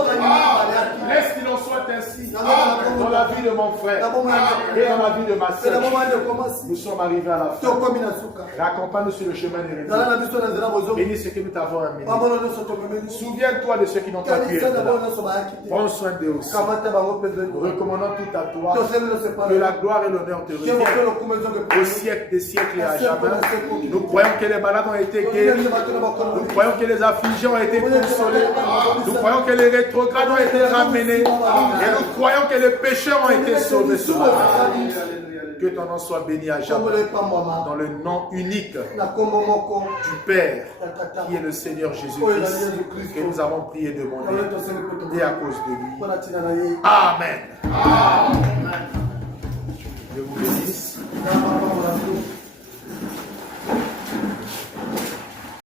Laisse qu'il en soit ainsi dans la vie de mon frère et dans la vie de ma sœur. Nous sommes arrivés à la fin. Accompagne-nous sur le chemin de l'église. Bénis ce que nous t'avons amené. Souviens-toi de ceux qui n'ont pas pu être là. Prends soin d'eux aussi. Nous recommandons tout à toi. Que la gloire et l'honneur te reviennent au siècle des siècles et à jamais. Nous croyons que les malades ont été guéris. Nous croyons que les affligés ont été consolés. Nous croyons que les rétrogrades ont été ramenés. Et nous croyons que les pécheurs ont été sauvés ce matin. Que ton nom soit béni à jamais. Dans le nom unique du Père, qui est le Seigneur Jésus-Christ, que nous avons prié de mon nom et à cause de lui. Amen. Je vous bénisse.